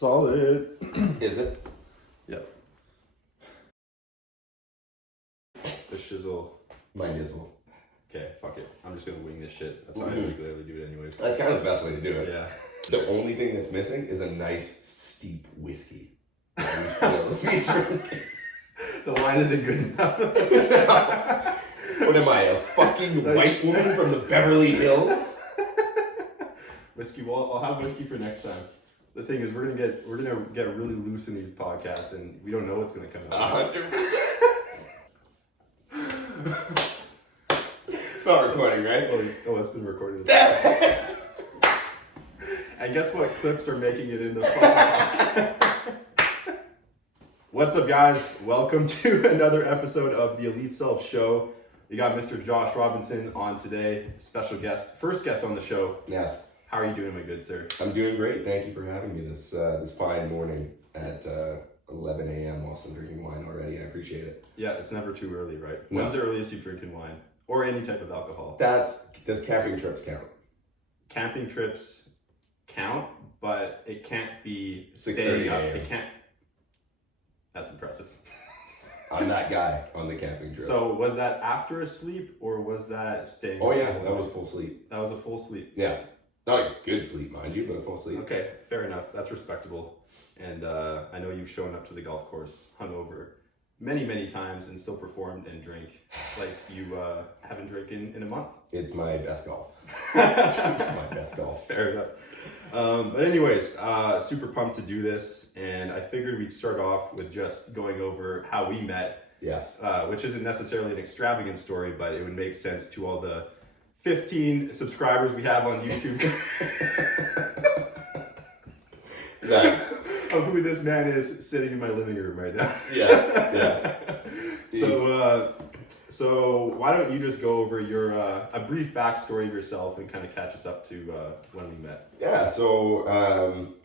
Solid. Is it? Yep. The shizzle. My nizzle. Okay, fuck it. I'm just gonna wing this shit. That's how I regularly do it anyways. That's kind of the best way to do it. Yeah. The only thing that's missing is a nice steep whiskey. The line isn't good enough. What am I, a fucking white woman from the Beverly Hills? Whiskey. Well, I'll have whiskey for next time. The thing is, we're gonna get really loose in these podcasts, and we don't know what's gonna come out. 100%. It's not recording, right? Oh, it's been recorded. And guess what? Clips are making it in the podcast. What's up, guys? Welcome to another episode of the Elite Self Show. We got Mr. Josh Robinson on today, special guest, first guest on the show. Yes. How are you doing, my good sir? I'm doing great. Thank you for having me this fine morning at 11 a.m. while I'm drinking wine already. I appreciate it. Yeah, it's never too early, right? No. When's the earliest you drink in wine? Or any type of alcohol? Does camping trips count? Camping trips count, but it can't be 6:30 staying up. a.m. It can't. That's impressive. I'm that guy on the camping trip. So was that after a sleep or was that staying? Oh up yeah, the whole that night? was full sleep. That was a full sleep. Yeah. Not a good sleep, mind you, but a full sleep. Okay, fair enough. That's respectable. And I know you've shown up to the golf course hungover many, many times and still performed and drank like you haven't drank in a month. It's my best golf. It's my best golf. Fair enough. But anyways, super pumped to do this. And I figured we'd start off with just going over how we met. Yes. Which isn't necessarily an extravagant story, but it would make sense to all the 15 subscribers we have on YouTube. Nice. Of who this man is sitting in my living room right now. Yes. So why don't you just go over your a brief backstory of yourself and kind of catch us up to when we met? Yeah, so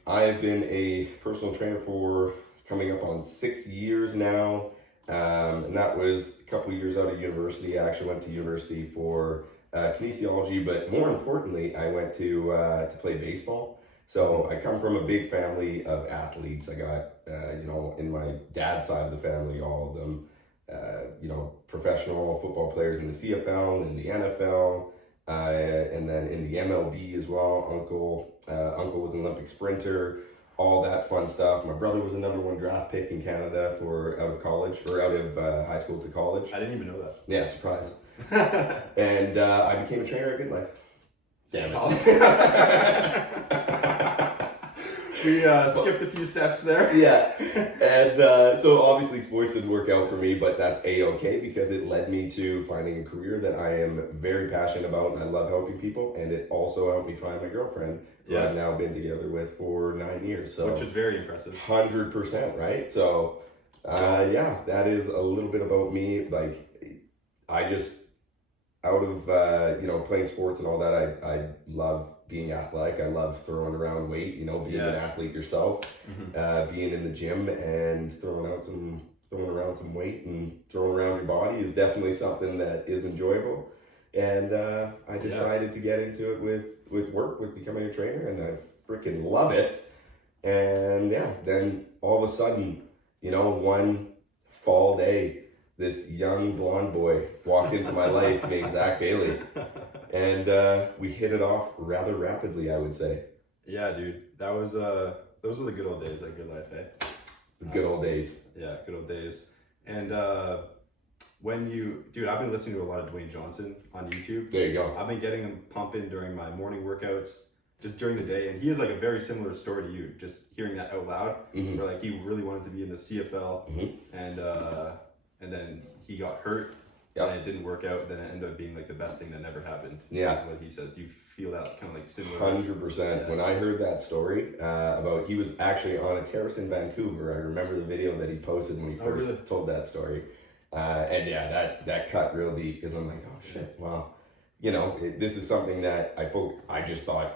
I've been a personal trainer for coming up on 6 years now. And that was a couple of years out of university. I actually went to university for kinesiology, but more importantly, I went to play baseball. So I come from a big family of athletes. I got, in my dad's side of the family, all of them, professional football players in the CFL and in the NFL, and then in the MLB as well. Uncle was an Olympic sprinter, all that fun stuff. My brother was a #1 draft pick in Canada for out of high school to college. I didn't even know that. Yeah, surprise. And I became a trainer at Good Life. Damn it. We skipped a few steps there. Yeah. And so obviously sports didn't work out for me, but that's A-okay because it led me to finding a career that I am very passionate about and I love helping people. And it also helped me find my girlfriend, who I've now been together with for 9 years. So which is very impressive. 100%, right? So that is a little bit about me. Like, I just, out of, playing sports and all that, I love being athletic. I love throwing around weight, being an athlete yourself, being in the gym and throwing around some weight and throwing around your body is definitely something that is enjoyable. And I decided to get into it with becoming a trainer, and I freaking love it. And then all of a sudden, one fall day, this young blonde boy walked into my life named Zach Bailey. And we hit it off rather rapidly, I would say. Yeah, dude. Those were the good old days at Good Life, eh? The good old days. Yeah, good old days. And I've been listening to a lot of Dwayne Johnson on YouTube. There you go. I've been getting him pumping during my morning workouts, just during the day. And he has like a very similar story to you, just hearing that out loud. Mm-hmm. Where like he really wanted to be in the CFL, and then he got hurt. Yep. And it didn't work out, then it ended up being like the best thing that never happened. Yeah. That's what he says. Do you feel that kind of like similar? 100%. Yeah. When I heard that story he was actually on a terrace in Vancouver. I remember the video that he posted when he first told that story. That cut real deep because I'm like, oh shit, wow. This is something that I just thought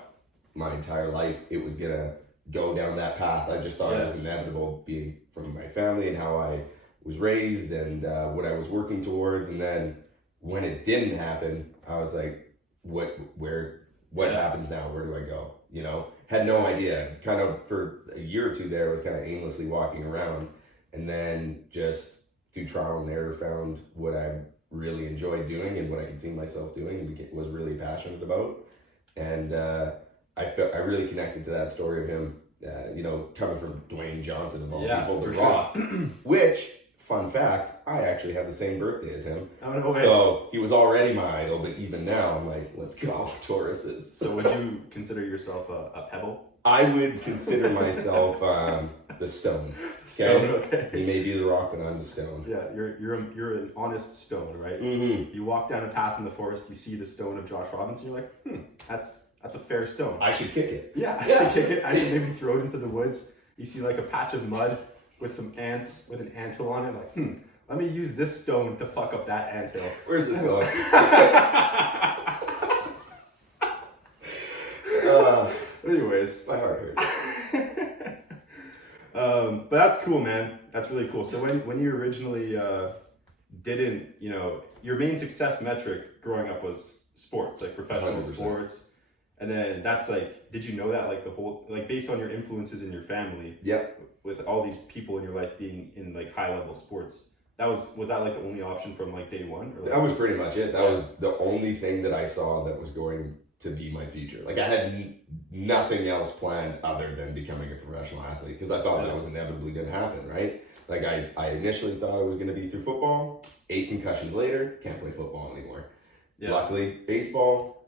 my entire life it was going to go down that path. I just thought it was inevitable being from my family and how I was raised and what I was working towards. And then when it didn't happen, I was like, what happens now? Where do I go? had no idea. Kind of for a year or two there, I was kind of aimlessly walking around, and then just through trial and error found what I really enjoyed doing and what I could see myself doing and was really passionate about. And I really connected to that story of him, coming from Dwayne Johnson of all people, The Rock, which, fun fact, I actually have the same birthday as him. Oh, no way. So he was already my idol, but even now I'm like, let's go, Tauruses. So would you consider yourself a pebble? I would consider myself the stone. Okay? He may be the rock, but I'm the stone. Yeah, you're an honest stone, right? Mm-hmm. You walk down a path in the forest, you see the stone of Josh Robinson, you're like, that's a fair stone. I should kick it. Yeah, I should kick it. I should maybe throw it into the woods. You see like a patch of mud with some ants with an anthill on it, like, let me use this stone to fuck up that anthill. Where's this going? Anyways, my heart hurts. But that's cool, man. That's really cool. So when you originally didn't, your main success metric growing up was sports, like professional 100%. sports. And then that's like, did you know that like the whole, like based on your influences in your family, Yep. with all these people in your life being in like high level sports, was that like the only option from like day one? Or like, That was pretty much it. That was the only thing that I saw that was going to be my future. Like I had nothing else planned other than becoming a professional athlete because I thought that was inevitably going to happen, right? Like I initially thought it was going to be through football. 8 concussions later, can't play football anymore. Yeah. Luckily, baseball,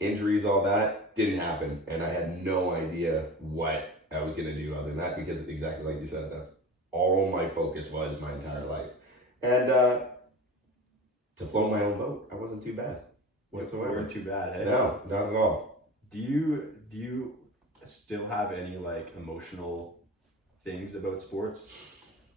injuries, all that didn't happen. And I had no idea what I was going to do other than that because exactly like you said, that's all my focus was my entire life. And to float my own boat, I wasn't too bad whatsoever. You weren't too bad, eh? No, not at all. Do you still have any like emotional things about sports?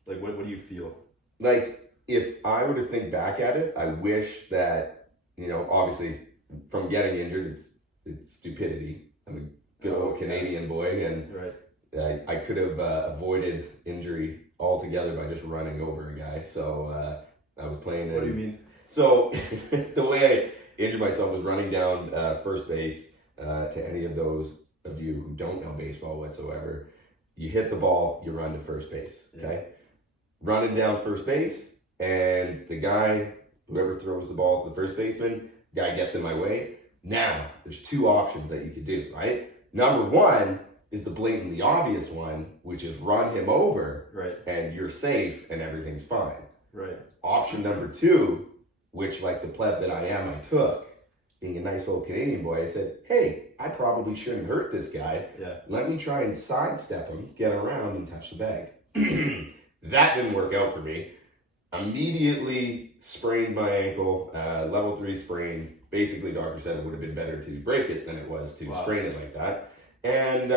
Like what do you feel? Like if I were to think back at it, I wish that, obviously from getting injured, it's stupidity. I'm a good old Canadian boy, and right. I could have avoided injury altogether by just running over a guy. So I was playing. What do you mean? So the way I injured myself was running down first base. To any of those of you who don't know baseball whatsoever, you hit the ball, you run to first base. Okay, running down first base, and the guy, whoever throws the ball to the first baseman, guy gets in my way. Now there's 2 options that you could do. Right, number one is the blatantly obvious one, which is run him over, right, and you're safe and everything's fine. Right. Option number 2, which like the pleb that I am, I took, being a nice old Canadian boy, I said, hey, I probably shouldn't hurt this guy. Yeah. Let me try and sidestep him, get around and touch the bag. That didn't work out for me. Immediately sprained my ankle, level 3 sprain. Basically, doctor said it would have been better to break it than it was to sprain it like that. And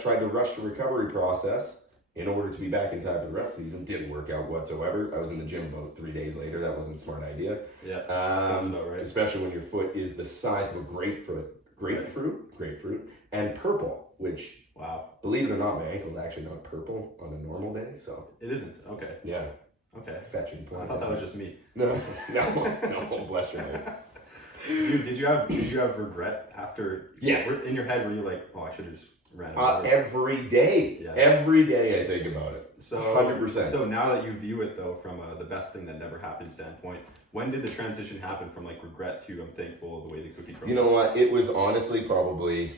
tried to rush the recovery process in order to be back in time for the rest of the season. Didn't work out whatsoever. I was in the gym about 3 days later. That wasn't a smart idea. Yeah, sounds about right. Especially when your foot is the size of a grapefruit, and purple, which, wow, believe it or not, my ankle's actually not purple on a normal day. So it isn't. Okay. Yeah. Okay. Fetching point. I thought that was just me. No, bless your heart. Dude, did you have regret after? Yes. In your head, were you like, oh, I should have just ran over? Every day. Yeah. Every day I think about it. So 100%. So now that you view it though from the best thing that never happened standpoint, when did the transition happen from like regret to I'm thankful the way the cookie crumbled? You know what? It was honestly probably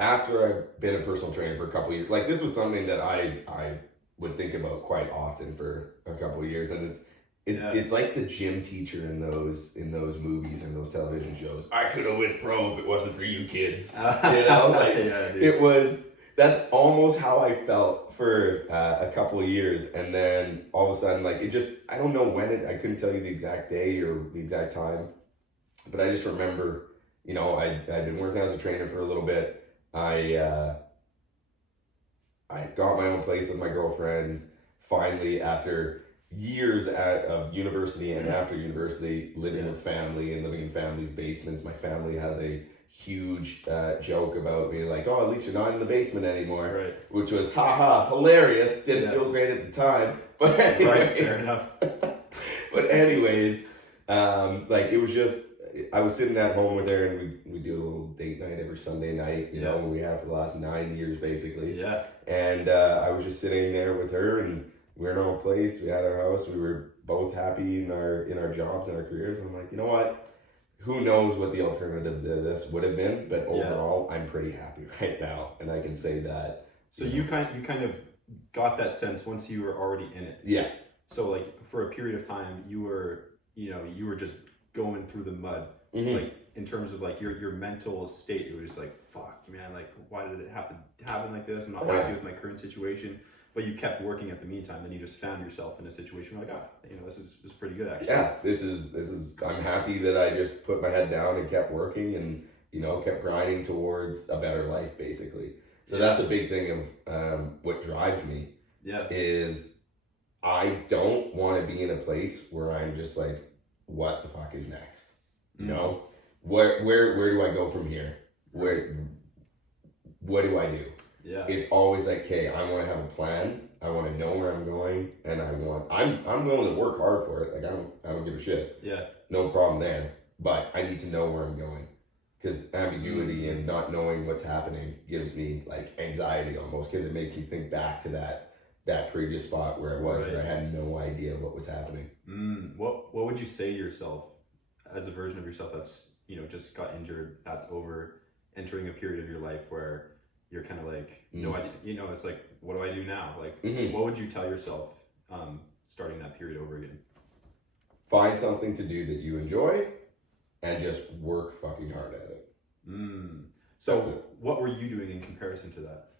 after I've been a personal trainer for a couple of years. Like this was something that I would think about quite often for a couple of years, and it's like the gym teacher in those movies and those television shows. I could have went pro if it wasn't for you kids. That's almost how I felt for a couple of years, and then all of a sudden, like I don't know when I couldn't tell you the exact day or the exact time, but I just remember, I'd been working as a trainer for a little bit. I got my own place with my girlfriend finally after years of university and after university, living with family and living in family's basements. My family has a huge joke about me, like, oh, at least you're not in the basement anymore, right? Which was hilarious. Didn't feel great at the time, but anyways, fair enough. But anyways, like it was just I was sitting at home with her and we do a little date night every Sunday night, you know, we have for the last 9 years basically. Yeah. And I was just sitting there with her, and we were in our place, we had our house, we were both happy in our jobs and our careers. And I'm like, you know what? Who knows what the alternative to this would have been, but overall, I'm pretty happy right now, and I can say that. So you kind of got that sense once you were already in it. Yeah. So like for a period of time, you were just going through the mud, like in terms of like your mental state. You were just like, fuck, man, like why did it have to happen like this? I'm not happy with my current situation. But you kept working at the meantime, then you just found yourself in a situation like, this is pretty good actually. Yeah, this is. I'm happy that I just put my head down and kept working, and kept grinding towards a better life, basically. So that's a big thing of what drives me. Yeah, is I don't want to be in a place where I'm just like, what the fuck is next? You know, where do I go from here? What do I do? Yeah. It's always like, okay, I want to have a plan. I want to know where I'm going, and I'm willing to work hard for it. Like I don't give a shit. Yeah. No problem there. But I need to know where I'm going, because ambiguity and not knowing what's happening gives me like anxiety almost, because it makes me think back to that previous spot where I was, where I had no idea what was happening. What would you say to yourself as a version of yourself that's just got injured, that's over, entering a period of your life where you're kind of like, no idea, it's like, what do I do now? Like, what would you tell yourself starting that period over again? Find something to do that you enjoy and just work fucking hard at it. So what were you doing in comparison to that?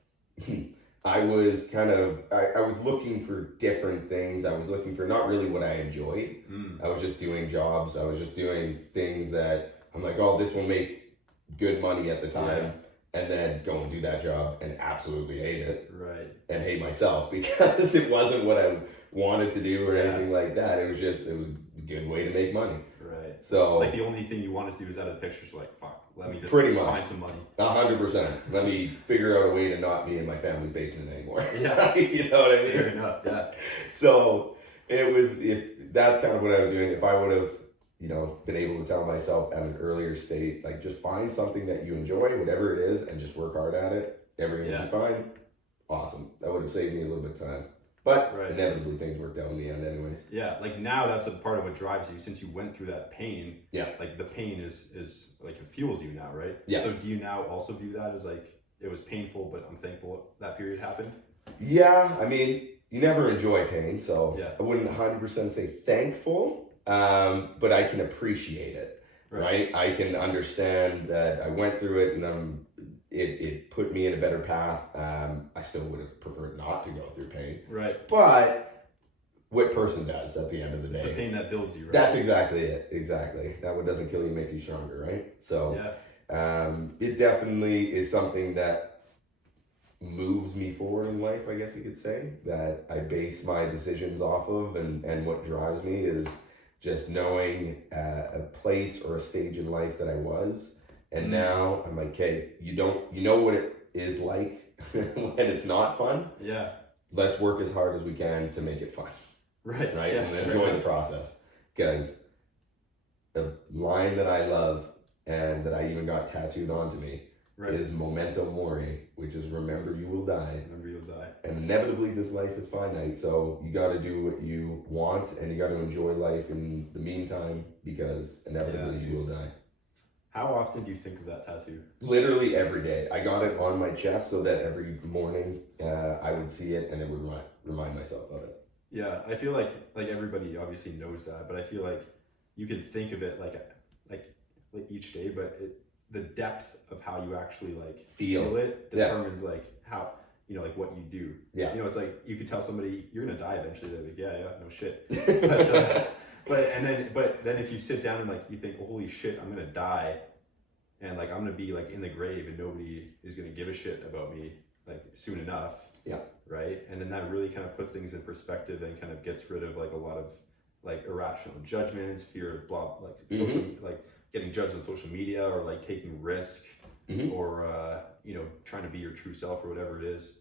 I was I was looking for different things. I was looking for not really what I enjoyed. I was just doing jobs. I was just doing things that I'm like, oh, this will make good money at the time. Yeah. And then go and do that job and absolutely hate it. Right. And hate myself because it wasn't what I wanted to do or anything like that. It was a good way to make money. Right. So like the only thing you wanted to do was out of the picture. So like, fuck, let me just pretty much find some money. 100%. Let me figure out a way to not be in my family's basement anymore. Yeah. You know what I mean? Fair enough. Yeah. So that's kind of what I was doing. If I would have, been able to tell myself at an earlier state, like just find something that you enjoy, whatever it is, and just work hard at it. Everything will be fine. Awesome. That would have saved me a little bit of time. But inevitably things worked out in the end anyways. Yeah, like now that's a part of what drives you, since you went through that pain. Yeah. Like the pain is like it fuels you now, right? Yeah. So do you now also view that as like, it was painful, but I'm thankful that period happened? Yeah, I mean, you never enjoy pain, so I wouldn't 100% say thankful. But I can appreciate it, right? I can understand that I went through it, and it put me in a better path. I still would have preferred not to go through pain, right? But what person does at the end of the day? It's the pain that builds you, right? That's exactly it. Exactly. That what doesn't kill you make you stronger, right? So it definitely is something that moves me forward in life, I guess you could say, that I base my decisions off of, and what drives me is just knowing a place or a stage in life that I was, and now I'm like, okay, you know what it is like when it's not fun. Yeah. Let's work as hard as we can to make it fun. Right. Right. Yeah, and enjoy the process. Because the line that I love and that I even got tattooed onto me is memento mori, which is remember you will die. Remember you will die. And inevitably this life is finite, so you got to do what you want, and you got to enjoy life in the meantime, because inevitably you will die. How often do you think of that tattoo? Literally every day. I got it on my chest so that every morning I would see it and it would remind myself of it. Yeah, I feel like everybody obviously knows that, but I feel like you can think of it like each day, but the depth of how you actually feel it determines how like what you do. Yeah. It's like you could tell somebody you're gonna die eventually. They're like, yeah, no shit. But then if you sit down and you think, oh, holy shit, I'm gonna die, and I'm gonna be in the grave, and nobody is gonna give a shit about me soon enough. Yeah. Right. And then that really kind of puts things in perspective and kind of gets rid of a lot of irrational judgments, fear of social getting judged on social media, or taking risk, or trying to be your true self or whatever it is.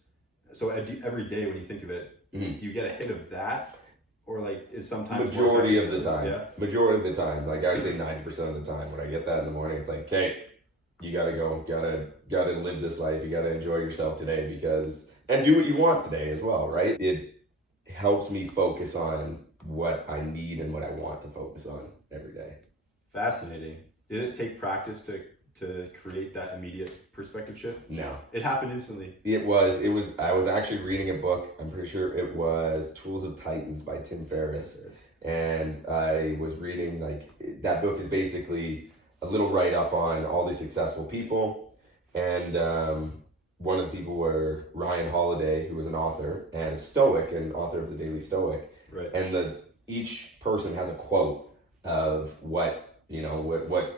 So every day when you think of it, do you get a hit of that, or is sometimes majority of the time? Yeah. Majority of the time, I would say 90% of the time, when I get that in the morning, it's like, okay, you gotta go, gotta live this life. You gotta enjoy yourself today and do what you want today as well, right? It helps me focus on what I need and what I want to focus on every day. Fascinating. Did it take practice to create that immediate perspective shift? No. It happened instantly. It was, I was actually reading a book, I'm pretty sure it was Tools of Titans by Tim Ferriss. And I was reading, like, that book is basically a little write-up on all these successful people. And one of the people were Ryan Holiday, who was an author, and a Stoic, and author of the Daily Stoic. Right. And each person has a quote of what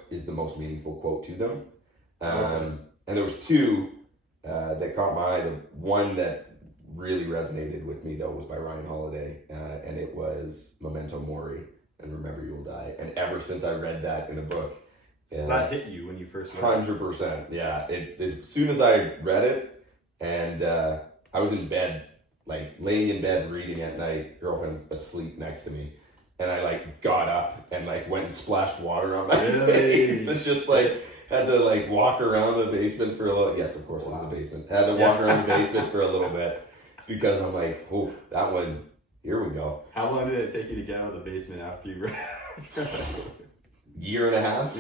is the most meaningful quote to them. And there was two that caught my eye. The one that really resonated with me, though, was by Ryan Holiday, and it was Memento Mori, and remember you'll die. And ever since I read that in a book, so that hit you when you first read it? 100%, yeah. As soon as I read it, and I was in bed, like laying in bed reading at night, girlfriend's asleep next to me, and I like got up and like went and splashed water on my face, and just like had to like walk around the basement for a little. Yes, of course, it was a basement. Had to walk around the basement for a little bit because I'm like, oh, that one. Here we go. How long did it take you to get out of the basement after you read? Year and a half.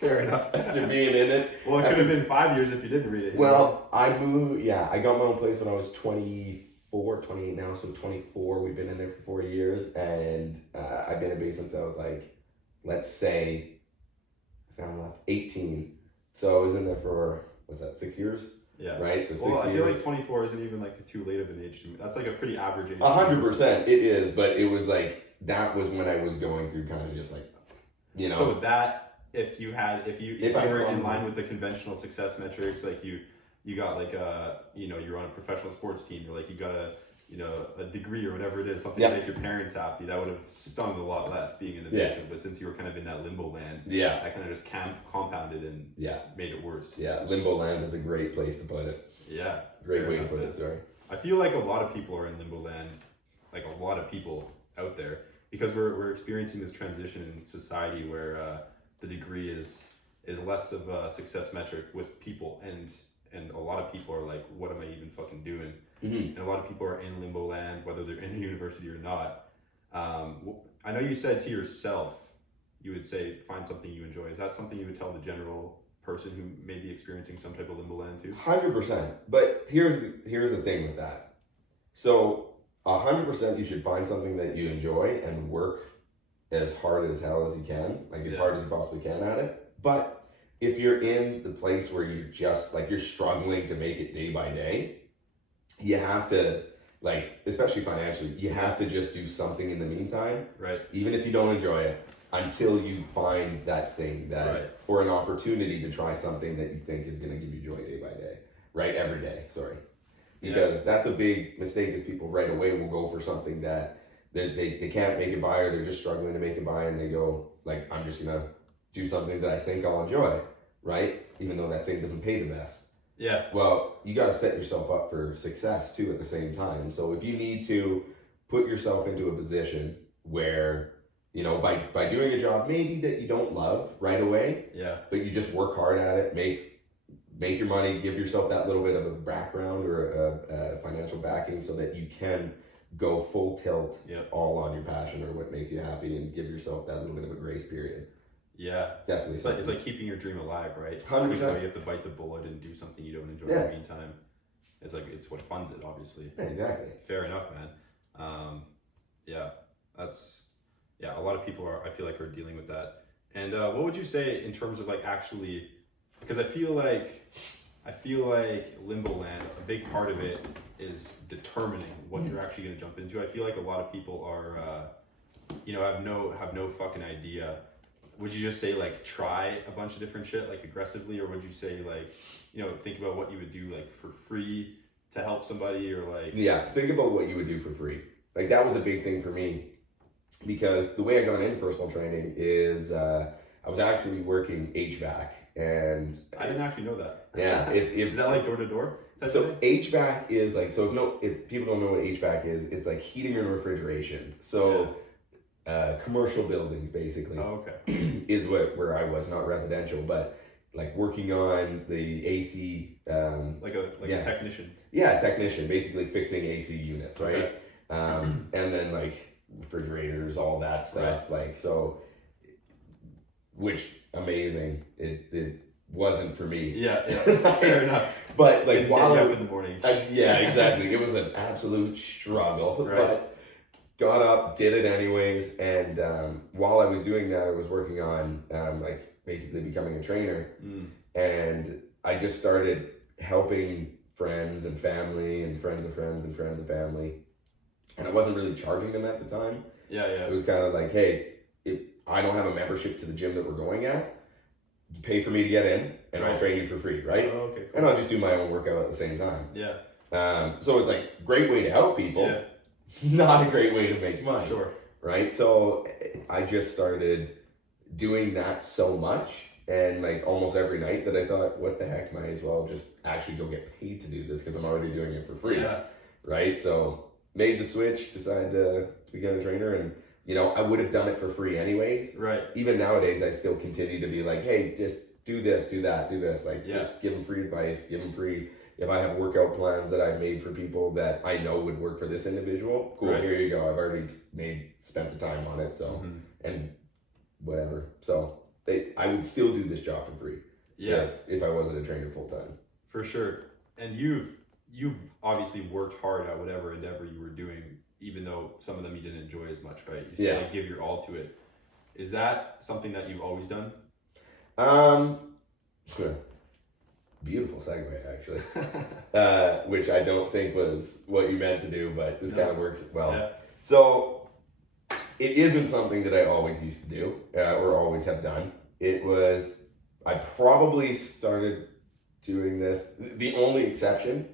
Fair enough. After being in it. Well, it could have been 5 years if you didn't read it. Well, I moved. Yeah, I got my own place when I was 28 now, so 24. We've been in there for 4 years, and I've been in basements since I was like, let's say, I found left 18. So I was in there for, what's that, 6 years? Yeah. Right? So 6 years. I feel years. like 24 isn't even like too late of an age to me. That's like a pretty average age. 100%. It is, but it was like, that was when I was going through kind of just like, So that, if you were in line with the conventional success metrics, like you got like you're on a professional sports team, or like you got a degree or whatever it is, something to make your parents happy, that would have stung a lot less being in the basement. But since you were kind of in that limbo land, that kind of just compounded and made it worse. Yeah, limbo land is a great place to put it. Yeah. Great way to put it, sorry. I feel like a lot of people are in limbo land, like a lot of people out there, because we're experiencing this transition in society where the degree is less of a success metric with people, and a lot of people are like, what am I even fucking doing? And a lot of people are in limbo land, whether they're in university or not. I know you said to yourself, you would say, find something you enjoy. Is that something you would tell the general person who may be experiencing some type of limbo land too? 100%. But here's the thing with that. So 100% you should find something that you enjoy and work as hard as hell as you can, like as hard as you possibly can at it. But if you're in the place where you're just like, you're struggling to make it day by day, you have to, like, especially financially, you have to just do something in the meantime, right? Even if you don't enjoy it, until you find that thing or an opportunity to try something that you think is going to give you joy day by day, right? Every day, sorry. Because that's a big mistake, is people right away will go for something that they can't make it by, or they're just struggling to make it by, and they go like, I'm just gonna do something that I think I'll enjoy, right? Even though that thing doesn't pay the best. Yeah. Well, you got to set yourself up for success too at the same time. So if you need to put yourself into a position where, by doing a job maybe that you don't love right away, but you just work hard at it, make your money, give yourself that little bit of a background or a financial backing so that you can go full tilt all on your passion or what makes you happy, and give yourself that little bit of a grace period. Yeah, definitely. It's like keeping your dream alive, right? 100%. You have to bite the bullet and do something you don't enjoy in the meantime. It's like, it's what funds it, obviously. Yeah, exactly. Fair enough, man. A lot of people I feel like are dealing with that. And what would you say in terms of like actually, because I feel like limbo land, a big part of it is determining what you're actually going to jump into. I feel like a lot of people are, have no fucking idea. Would you just say like try a bunch of different shit like aggressively, or would you say like, think about what you would do like for free to help somebody, or like? Yeah, think about what you would do for free. Like that was a big thing for me, because the way I got into personal training is I was actually working HVAC, and I didn't actually know that. Yeah, is that like door to door? So HVAC is like, if people don't know what HVAC is, it's like heating and refrigeration. So commercial buildings basically is where I was, not residential, but like working on the AC, like a technician. Yeah, technician, basically fixing AC units, right? Okay. And then like refrigerators, all that stuff, like so. Which amazing. It wasn't for me. Yeah, fair enough. But like while up in the morning. yeah, exactly. It was an absolute struggle. Right. But got up, did it anyways, and while I was doing that, I was working on like basically becoming a trainer, and I just started helping friends and family and friends of friends and friends of family, and I wasn't really charging them at the time. Yeah. It was kind of like, hey, if I don't have a membership to the gym that we're going at, you pay for me to get in, and I'll train you for free, right? Oh, okay, cool. And I'll just do my own workout at the same time. Yeah. So it's like great way to help people. Yeah. Not a great way to make money. Sure. Right? So I just started doing that so much, and like almost every night, that I thought, what the heck, might as well just actually go get paid to do this because I'm already doing it for free. Yeah. Right? So made the switch, decided to become a trainer, and you know, I would have done it for free anyways. Right. Even nowadays, I still continue to be like, hey, just do this, do that, do this. Like, just give them free advice, give them free. If I have workout plans that I've made for people that I know would work for this individual, cool, here you go. I've already spent the time on it. So, and whatever. So I would still do this job for free. Yeah. If I wasn't a trainer full time. For sure. And you've obviously worked hard at whatever endeavor you were doing, even though some of them you didn't enjoy as much, right? You still give your all to it. Is that something that you've always done? Beautiful segue, actually. Which I don't think was what you meant to do, but this kind of works well. Yeah. So it isn't something that I always used to do or always have done. I probably started doing this. The only exception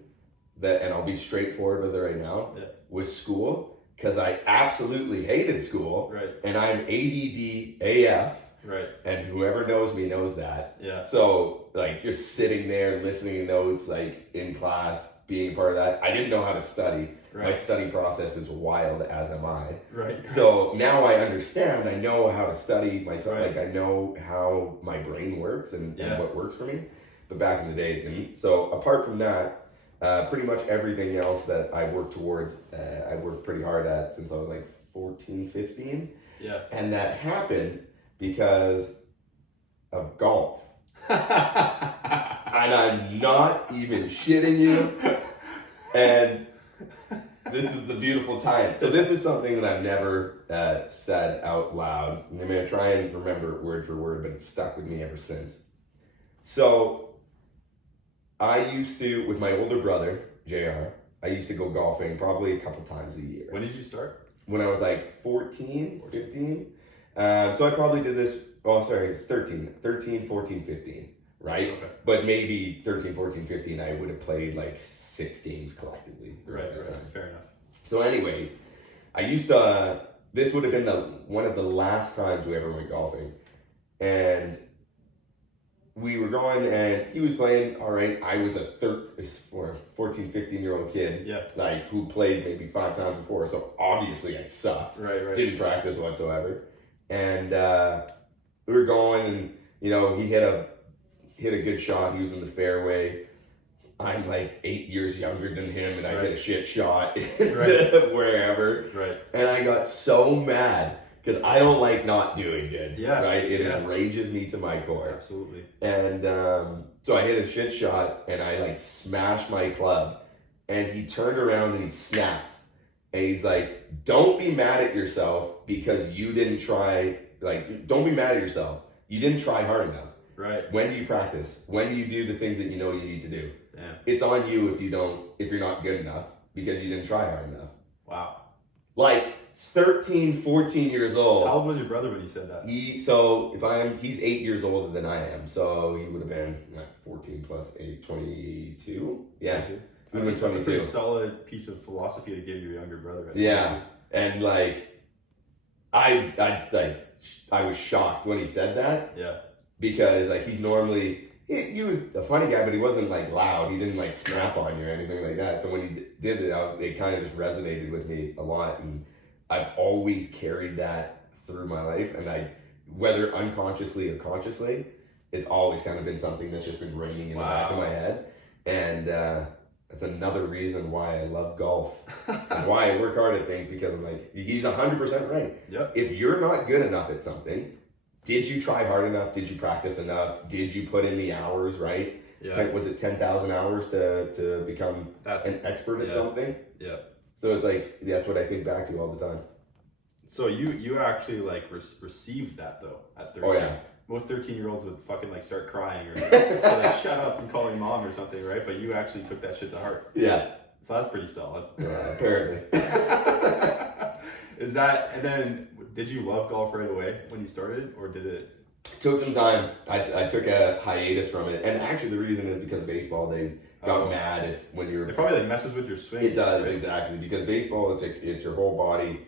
and I'll be straightforward with it right now, was school, because I absolutely hated school. Right. And I'm ADD AF. Right. And whoever knows me knows that. Yeah. So like just sitting there listening to notes, like in class, being a part of that. I didn't know how to study. Right. My study process is wild, as am I. Right. So now I understand. I know how to study myself. Right. Like I know how my brain works and what works for me. But back in the day, it didn't. So apart from that, pretty much everything else that I worked towards, I worked pretty hard at since I was like 14, 15. Yeah. And that happened because of golf. And I'm not even shitting you. And this is the beautiful time. So this is something that I've never said out loud. I'm going to try and remember it word for word, but it's stuck with me ever since. So I used to, with my older brother, JR, I used to go golfing probably a couple times a year. When did you start? When I was like 14, 15. So I probably did this, it's 13, 14, 15, right? Okay. But maybe 13, 14, 15, I would have played like 6 games collectively. Right, fair enough. So anyways, I used to, this would have been one of the last times we ever went golfing. And we were going and he was playing all right. I was a 14, 15-year-old kid, like who played maybe 5 times before. So obviously I sucked. Right. Didn't practice whatsoever. And we were going and, you know, he hit a good shot. He was in the fairway. I'm like 8 years younger than him and I hit a shit shot wherever. Right. And I got so mad. Because I don't like not doing good, right? It enrages me to my core. Absolutely. And so I hit a shit shot and I like smashed my club. And he turned around and he snapped. And he's like, don't be mad at yourself because you didn't try, like, don't be mad at yourself. You didn't try hard enough. Right. When do you practice? When do you do the things that you know you need to do? Yeah. It's on you if you're not good enough because you didn't try hard enough. Wow. Like, 13, 14 years old. How old was your brother when you said that? He's 8 years older than I am. So he would have been 14 plus 8, 22. Yeah. That's a pretty solid piece of philosophy to give your younger brother. Yeah. And like, I was shocked when he said that. Yeah. Because like, he's normally, he was a funny guy, but he wasn't like loud. He didn't like snap on you or anything like that. So when he did it, it kind of just resonated with me a lot. And I've always carried that through my life, and whether unconsciously or consciously, it's always kind of been something that's just been ringing in the back of my head. And that's another reason why I love golf and why I work hard at things, because I'm like, he's 100% right. Yep. If you're not good enough at something, did you try hard enough? Did you practice enough? Did you put in the hours, right? Yeah. Was it 10,000 hours to become an expert at something? Yeah. So it's like, that's what I think back to all the time. So you actually like received that though at 13. Oh yeah. Most 13-year-olds would fucking like start crying or say like shut up and calling mom or something, right? But you actually took that shit to heart. Yeah. So that's pretty solid. Apparently. Is that, and then did you love golf right away when you started, or did it? Took some time. I took a hiatus from it, and actually the reason is because baseball, they got mad when you're. It probably like messes with your swing. It does, right? Exactly, because baseball it's your whole body.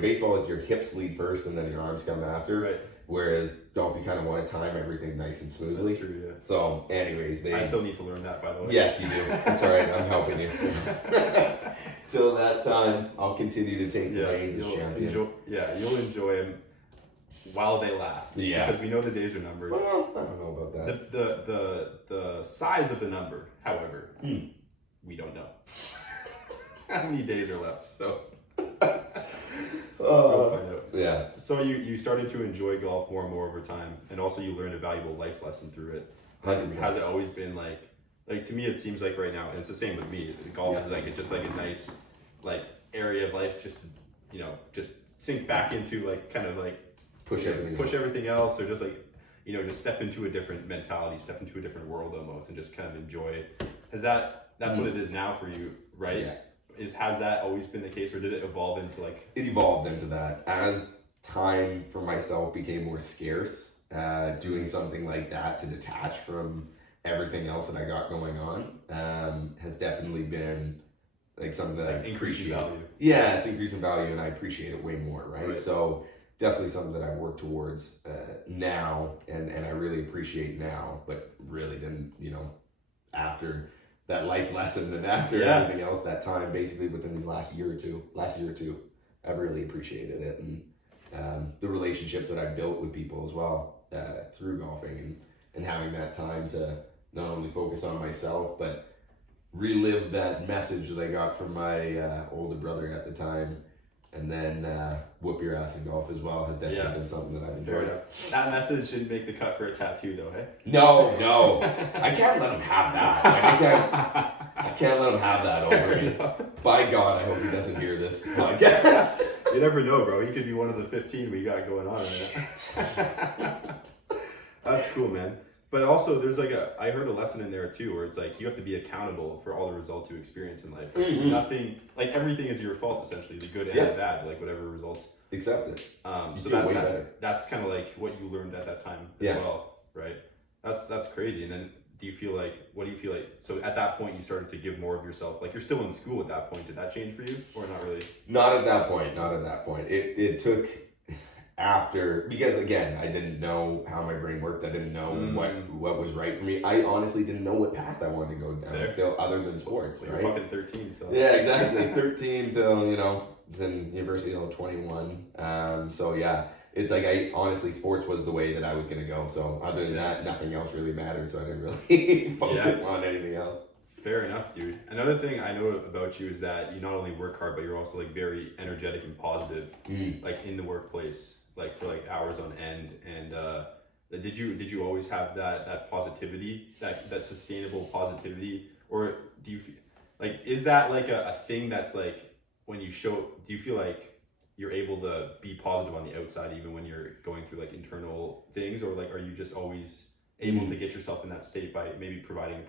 Baseball is your hips lead first, and then your arms come after. Right. Whereas golf, you kind of want to time everything nice and smoothly. That's true, yeah. So, anyways, I still need to learn that, by the way. Yes, you do. That's all right. I'm helping you. Till that time, I'll continue to take the reins as champion. You'll enjoy them while they last. Yeah. Because we know the days are numbered. Well, I don't know about that. The size of the number, however, we don't know. How many days are left? So. We'll find out. Yeah. So you started to enjoy golf more and more over time, and also you learned a valuable life lesson through it. 100%. Has it always been like to me it seems like right now, and it's the same with me. Golf is like it's just like a nice like area of life just to just sink back into like kind of like push everything else, or just like just step into a different mentality, step into a different world almost, and just kind of enjoy it. That's what it is now for you, right? Yeah. Has that always been the case, or did it evolve into like? It evolved into that as time for myself became more scarce. Doing something like that to detach from everything else that I got going on has definitely been like something that I appreciate. Value. Yeah, it's increasing value, and I appreciate it way more. Right. So definitely something that I work towards now, and I really appreciate now, but really didn't after that life lesson and after everything else, that time basically within these last year or two, I've really appreciated it, and the relationships that I've built with people as well through golfing, and having that time to not only focus on myself but relive that message that I got from my older brother at the time, and then whoop your ass in golf as well has definitely been something that I've enjoyed. That message didn't make the cut for a tattoo though, hey? No. I can't let him have that. I can't let him have that over me. By God, I hope he doesn't hear this podcast. You never know, bro. He could be one of the 15 we got going on right now. That's cool, man. But also, there's I heard a lesson in there too, where it's like you have to be accountable for all the results you experience in life. Nothing, everything is your fault essentially, the good and the bad, whatever results. Accept it. So that's kind of like what you learned at that time as well, right? That's crazy. And then what do you feel like? So at that point, you started to give more of yourself. Like you're still in school at that point. Did that change for you, or not really? Not at that point. It took. After, because again, I didn't know how my brain worked. I didn't know what was right for me. I honestly didn't know what path I wanted to go down still, other than sports. Well, you're fucking 13, so. Yeah, exactly. 13 till, was in university till 21. So yeah, it's like sports was the way that I was going to go. So other than that, nothing else really mattered. So I didn't really focus on anything else. Fair enough, dude. Another thing I know about you is that you not only work hard, but you're also like very energetic and positive, like in the workplace. Like for like hours on end, and did you always have that positivity, that sustainable positivity, or do you like is that like a thing that's like when you show? Do you feel like you're able to be positive on the outside even when you're going through like internal things, or like are you just always able to get yourself in that state by maybe providing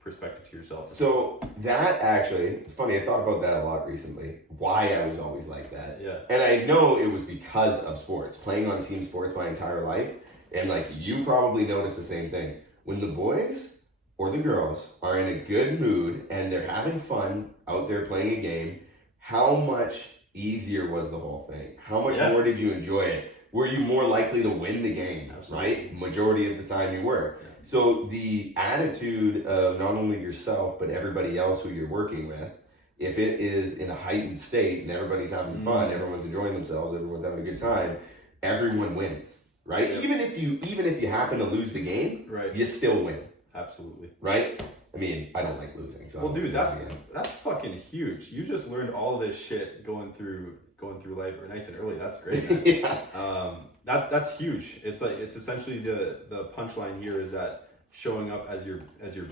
perspective to yourself? So that actually, it's funny, I thought about that a lot recently, why I was always like that. Yeah. And I know it was because of sports, playing on team sports my entire life. And like you probably notice the same thing. When the boys or the girls are in a good mood and they're having fun out there playing a game, how much easier was the whole thing? How much more did you enjoy it? Were you more likely to win the game? Absolutely. Right? Majority of the time you were. So the attitude of not only yourself, but everybody else who you're working with, if it is in a heightened state and everybody's having fun, everyone's enjoying themselves, everyone's having a good time, everyone wins, right? Yep. Even if you happen to lose the game, Right. you still win, Absolutely. right? I mean, I don't like losing, so Well, dude, that's fucking huge. You just learned all of this shit going through life nice and early. That's great, man. yeah. That's huge. It's like it's essentially the punchline here is that showing up as your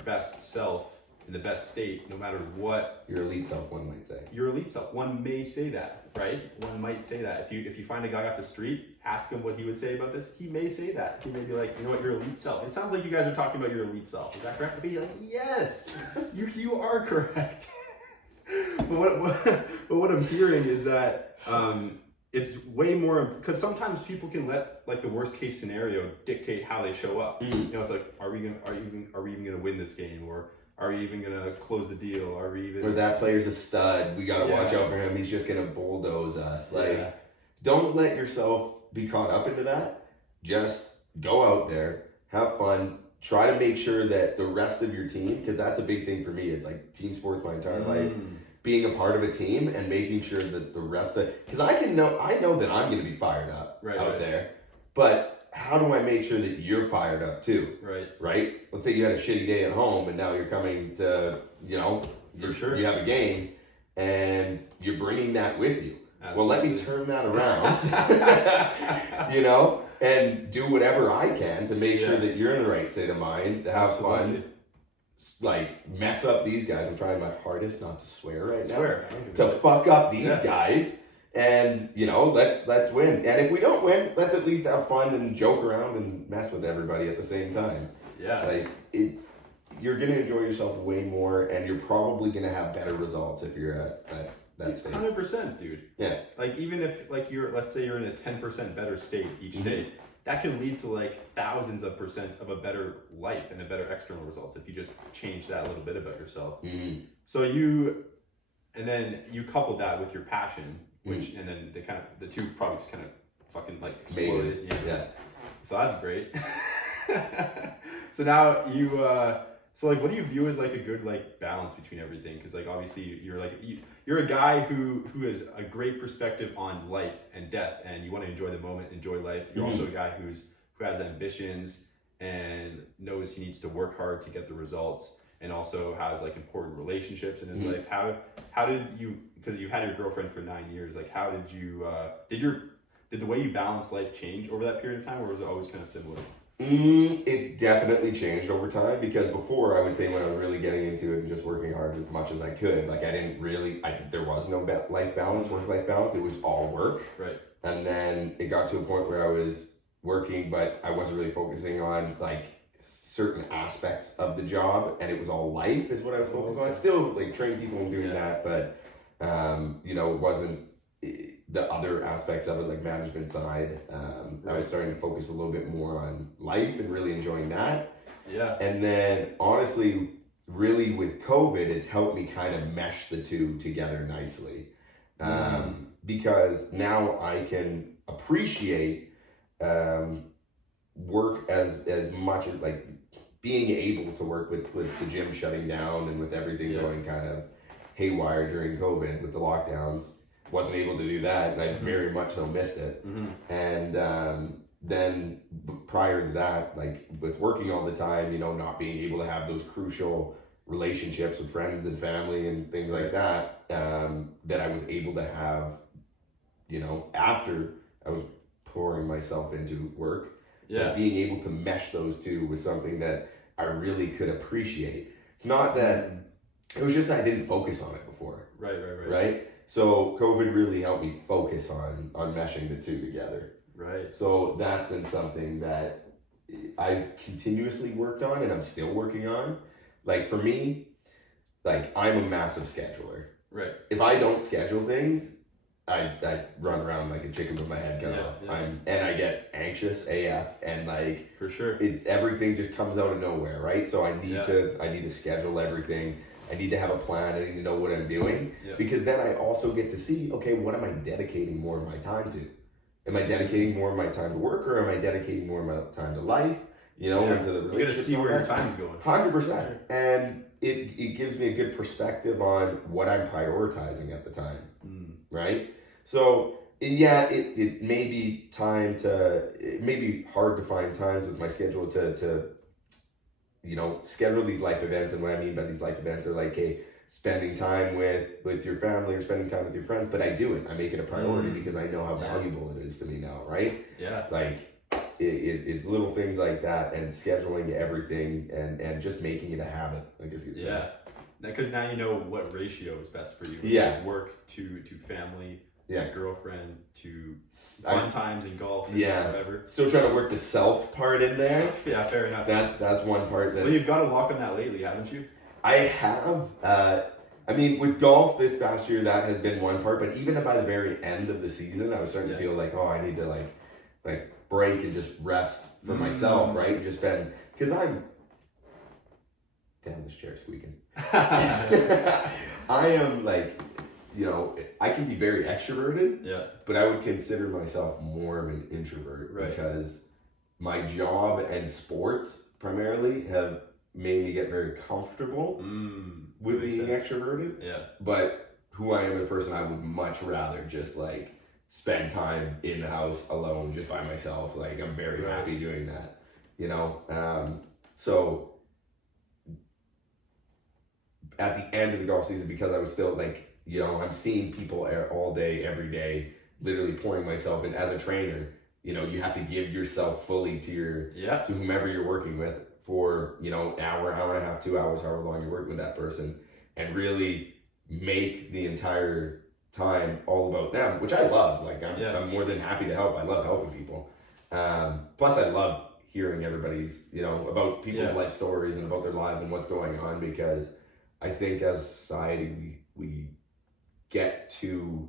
best self in the best state, no matter what. Your elite self, one might say. Your elite self. One may say that, right? One might say that. If you find a guy off the street, ask him what he would say about this. He may say that. He may be like, you know what, your elite self. It sounds like you guys are talking about your elite self. Is that correct? I'd be like, yes, you are correct. but what I'm hearing is that it's way more, because sometimes people can let like the worst case scenario dictate how they show up. You know, it's like, are we even gonna win this game, or are we even gonna close the deal? Are we even? Or that player's a stud. We gotta watch out for him. He's just gonna bulldoze us. Like, don't let yourself be caught up into that. Just go out there, have fun. Try to make sure that the rest of your team, because that's a big thing for me. It's like team sports my entire life. Being a part of a team and making sure that the rest of, because I know that I'm going to be fired up out there, but how do I make sure that you're fired up too? Right? Let's say you had a shitty day at home and now you're coming to, For sure. You have a game and you're bringing that with you. Absolutely. Well, let me turn that around, and do whatever I can to make sure that you're in the right state of mind, to have fun. Like, mess up these guys. I'm trying my hardest not to swear right now. To fuck up these guys, and let's win. And if we don't win, let's at least have fun and joke around and mess with everybody at the same time. Yeah. Like, you're gonna enjoy yourself way more, and you're probably gonna have better results if you're at that state. 100%, dude. Yeah. Like, even if let's say you're in a 10% better state each day, that can lead to like thousands of percent of a better life and a better external results if you just change that a little bit about yourself. So and then you couple that with your passion, which and then the two probably just kind of fucking like exploded. Yeah. So that's great. So now so like, what do you view as like a good like balance between everything? Because like obviously you're a guy who has a great perspective on life and death, and you want to enjoy the moment, enjoy life. You're also a guy who has ambitions and knows he needs to work hard to get the results, and also has like important relationships in his life. How did you? Because you had your girlfriend for 9 years. Like, how did you? Did the way you balance life change over that period of time, or was it always kind of similar? It's definitely changed over time, because before, I would say, when I was really getting into it and just working hard as much as I could, like, there was no work-life balance. It was all work. Right. And then it got to a point where I was working, but I wasn't really focusing on like certain aspects of the job, and it was all life is what I was focused on. Still like training people and doing that, but it wasn't the other aspects of it, like management side. I was starting to focus a little bit more on life and really enjoying that. Yeah. And then honestly, really with COVID, it's helped me kind of mesh the two together nicely. Because now I can appreciate work as much as like being able to work with the gym shutting down and with everything going kind of haywire during COVID with the lockdowns. Wasn't able to do that, and I very much so missed it. And then prior to that, like with working all the time, not being able to have those crucial relationships with friends and family and things like that, that I was able to have, after I was pouring myself into work. Like being able to mesh those two was something that I really could appreciate. It's not that, it was just that I didn't focus on it before. Right? So COVID really helped me focus on meshing the two together. Right. So that's been something that I've continuously worked on, and I'm still working on. Like for me, like I'm a massive scheduler. Right. If I don't schedule things, I run around like a chicken with my head cut off. And I get anxious AF, and like for sure, it's everything just comes out of nowhere, right? So I need to schedule everything. I need to have a plan. I need to know what I'm doing, because then I also get to see, okay, what am I dedicating more of my time to? Am I dedicating more of my time to work, or am I dedicating more of my time to life? Into the you got to see where your time's going. 100%, and it gives me a good perspective on what I'm prioritizing at the time, right? So yeah, it may be it may be hard to find times with my schedule to schedule these life events. And what I mean by these life events are like, hey, spending time with your family or spending time with your friends, but I do it. I make it a priority because I know how valuable it is to me now, right? Yeah. Like it's little things like that, and scheduling everything and just making it a habit, I guess you'd say. Yeah. Because now you know what ratio is best for you. Yeah. Like work to family, Yeah. girlfriend to fun times in golf. And Yeah. whatever. Still trying to work the self part in there. Yeah, fair enough. That's one part that. Well, you've got a lock on that lately, haven't you? I have. I mean, with golf this past year, that has been one part. But even by the very end of the season, I was starting to feel like, oh, I need to like break and just rest for myself, right? Just been because I'm. Damn, this chair's squeaking. I am like, I can be very extroverted. Yeah. But I would consider myself more of an introvert because my job and sports primarily have made me get very comfortable with being extroverted. Yeah. But who I am as a person, I would much rather just like spend time in the house alone, just by myself. Like I'm very happy doing that, so at the end of the golf season, because I was still like, I'm seeing people all day, every day, literally pouring myself in as a trainer. You have to give yourself fully to to whomever you're working with for, hour and a half, 2 hours, however long you're working with that person, and really make the entire time all about them, which I love. Like I'm more than happy to help. I love helping people. Plus I love hearing everybody's, about people's life stories and about their lives and what's going on, because I think as a society, we get too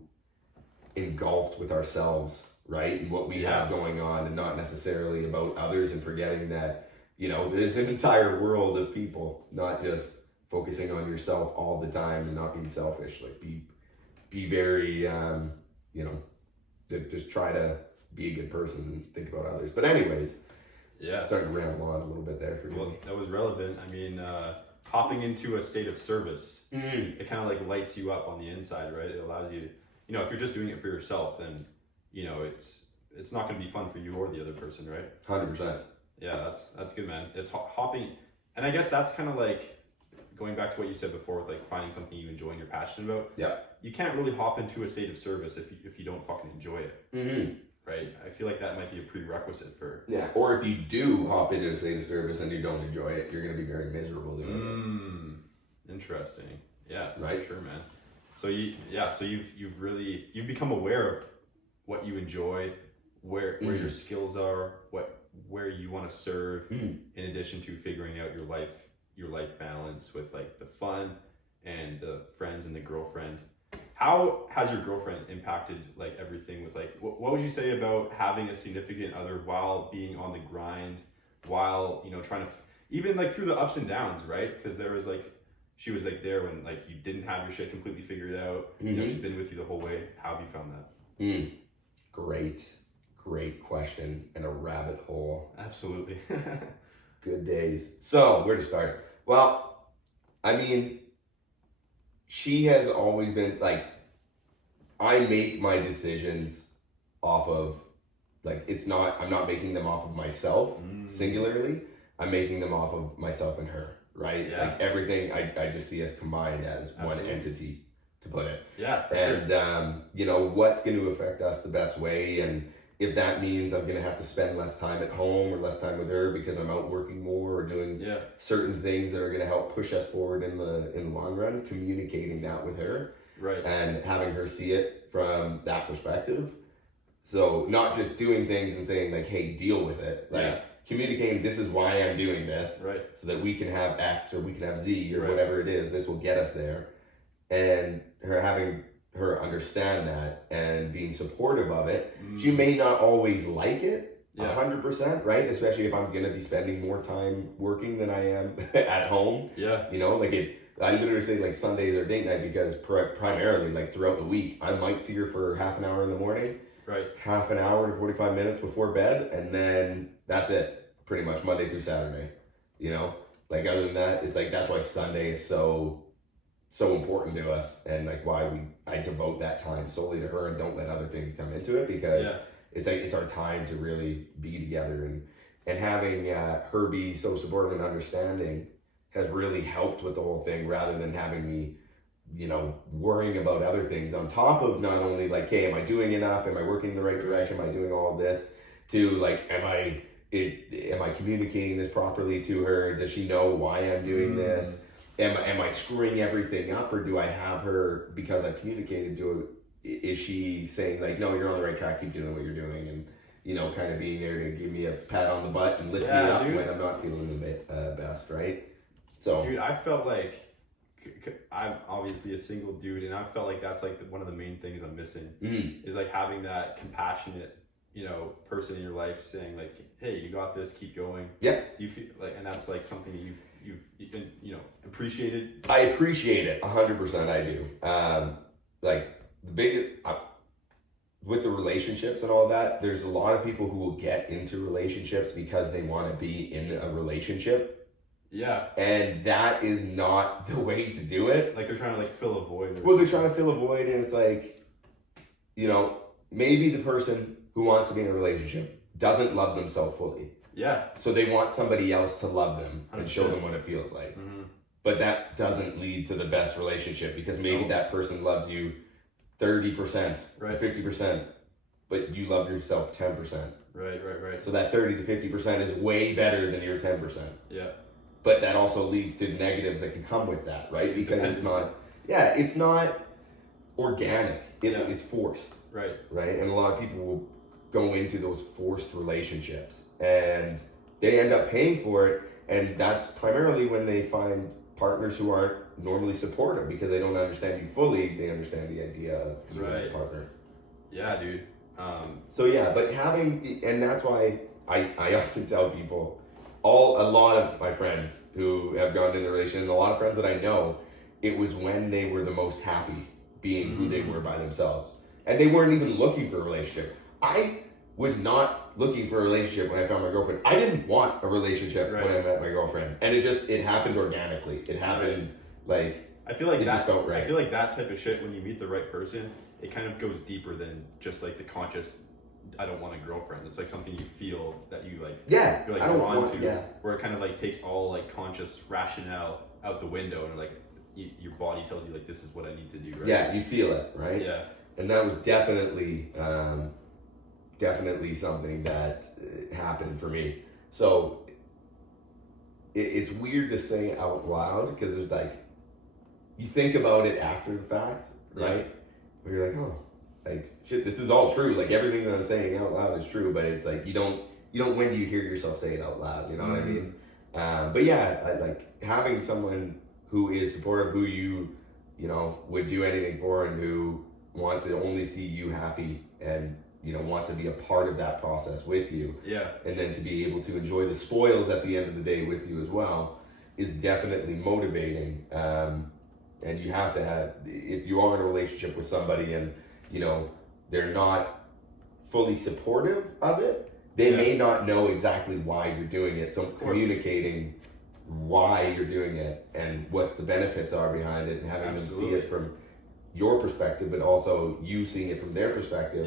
engulfed with ourselves, right? And what we have going on, and not necessarily about others, and forgetting that, there's an entire world of people, not just focusing on yourself all the time and not being selfish. Like be very, just try to be a good person and think about others. But anyways, starting to ramble on a little bit there for you. Well, that was relevant. I mean, hopping into a state of service, it kind of like lights you up on the inside, right? It allows you, if you're just doing it for yourself, then, it's not going to be fun for you or the other person, right? 100%. Yeah, that's good, man. It's hopping, and I guess that's kind of like going back to what you said before with like finding something you enjoy and you're passionate about. Yeah. You can't really hop into a state of service if you don't fucking enjoy it. Right? I feel like that might be a prerequisite for... Yeah, or if you do hop into a state of service and you don't enjoy it, you're going to be very miserable doing it. Interesting. Yeah, right? Sure, man. So you've become aware of what you enjoy, where your skills are, where you want to serve, in addition to figuring out your life balance with like the fun and the friends and the girlfriend. How has your girlfriend impacted like everything with like, what would you say about having a significant other while being on the grind, while, trying to, even like through the ups and downs, right? Because there was like, she was like there when like you didn't have your shit completely figured out. She's been with you the whole way. How have you found that? Great question, and a rabbit hole. Absolutely. Good days. So where to start? Well, I mean, she has always been like, I make my decisions off of like, I'm not making them off of myself singularly. I'm making them off of myself and her, right? Yeah. Like everything I just see as combined as one entity, to put it. Yeah. And what's going to affect us the best way, and if that means I'm going to have to spend less time at home or less time with her because I'm out working more or doing certain things that are going to help push us forward in the long run, communicating that with her, right, and having her see it from that perspective. So not just doing things and saying like, hey, deal with it. Like communicating, this is why I'm doing this, right, so that we can have X or we can have Z or whatever it is. This will get us there. And having her understand that and being supportive of it. She may not always like it 100%, right? Especially if I'm going to be spending more time working than I am at home. Yeah. I literally say like Sundays are date night because primarily like throughout the week, I might see her for half an hour in the morning, right, half an hour to 45 minutes before bed. And then that's it, pretty much Monday through Saturday, Like other than that, it's like, that's why Sunday is so so important to us, and like why I devote that time solely to her and don't let other things come into it, because it's our time to really be together, and having her be so supportive and understanding has really helped with the whole thing, rather than having me, you know, worrying about other things on top of not only like, hey, am I doing enough? Am I working in the right direction? Am I doing all of this? To like, am I communicating this properly to her? Does she know why I'm doing this? Am I screwing everything up, or do I have her, because I've communicated to her, is she saying like, no, you're on the right track, keep doing what you're doing, and you know, kind of being there to give me a pat on the butt and lift me up when I'm not feeling the best, right? So, dude, I felt like, I'm obviously a single dude, and I felt like that's like one of the main things I'm missing is like having that compassionate, you know, person in your life saying like, hey, you got this, keep going. Yeah. Do you feel like, and that's like something that you've been, you know, appreciated? I appreciate it 100%. I do. Like the biggest with the relationships and all that, there's a lot of people who will get into relationships because they want to be in a relationship. Yeah. And that is not the way to do it. Like they're trying to like fill a void. Well, they're trying to fill a void, and it's like, you know, maybe the person who wants to be in a relationship doesn't love themselves fully. Yeah. So they want somebody else to love them 100%. and show them what it feels like. But that doesn't lead to the best relationship, because maybe that person loves you 30%, right, 50%, but you love yourself 10%. Right. So that 30 to 50% is way better than your 10%. Yeah. But that also leads to negatives that can come with that, right? Because it's not organic. It's forced. Right. And a lot of people will go into those forced relationships, and they end up paying for it. And that's primarily when they find partners who aren't normally supportive, because they don't understand you fully. They understand the idea of you as a partner. Yeah, dude. But and that's why I often tell people, a lot of my friends who have gone into a relationship, and a lot of friends that I know, it was when they were the most happy being who they were by themselves. And they weren't even looking for a relationship. I was not looking for a relationship when I found my girlfriend. I didn't want a relationship when I met my girlfriend. And it happened organically. It happened I feel like just felt right. I feel like that type of shit, when you meet the right person, it kind of goes deeper than just like the conscious, I don't want a girlfriend. It's like something you feel that you like, you're like drawn to, where it kind of like takes all like conscious rationale out the window, and like your body tells you like, this is what I need to do, right? Yeah, you feel it, right? Yeah. And that was definitely something that happened for me. So it's weird to say out loud, because there's like, you think about it after the fact, right? Where you're like, oh, like shit, this is all true. Like everything that I'm saying out loud is true, but it's like you don't when do you hear yourself say it out loud? You know what I mean? But yeah, I like having someone who is supportive, who you know would do anything for, and who wants to only see you happy, and you know wants to be a part of that process with you. Yeah. And then to be able to enjoy the spoils at the end of the day with you as well is definitely motivating. And you have to have, if you are in a relationship with somebody and you know they're not fully supportive of it, they may not know exactly why you're doing it. So communicating why you're doing it and what the benefits are behind it, and having them see it from your perspective, but also you seeing it from their perspective,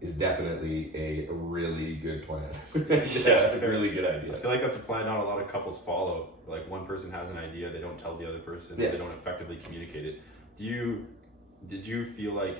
is definitely a really good plan. A really good idea. I feel like that's a plan not a lot of couples follow. Like one person has an idea, they don't tell the other person, they don't effectively communicate it. Did you feel like,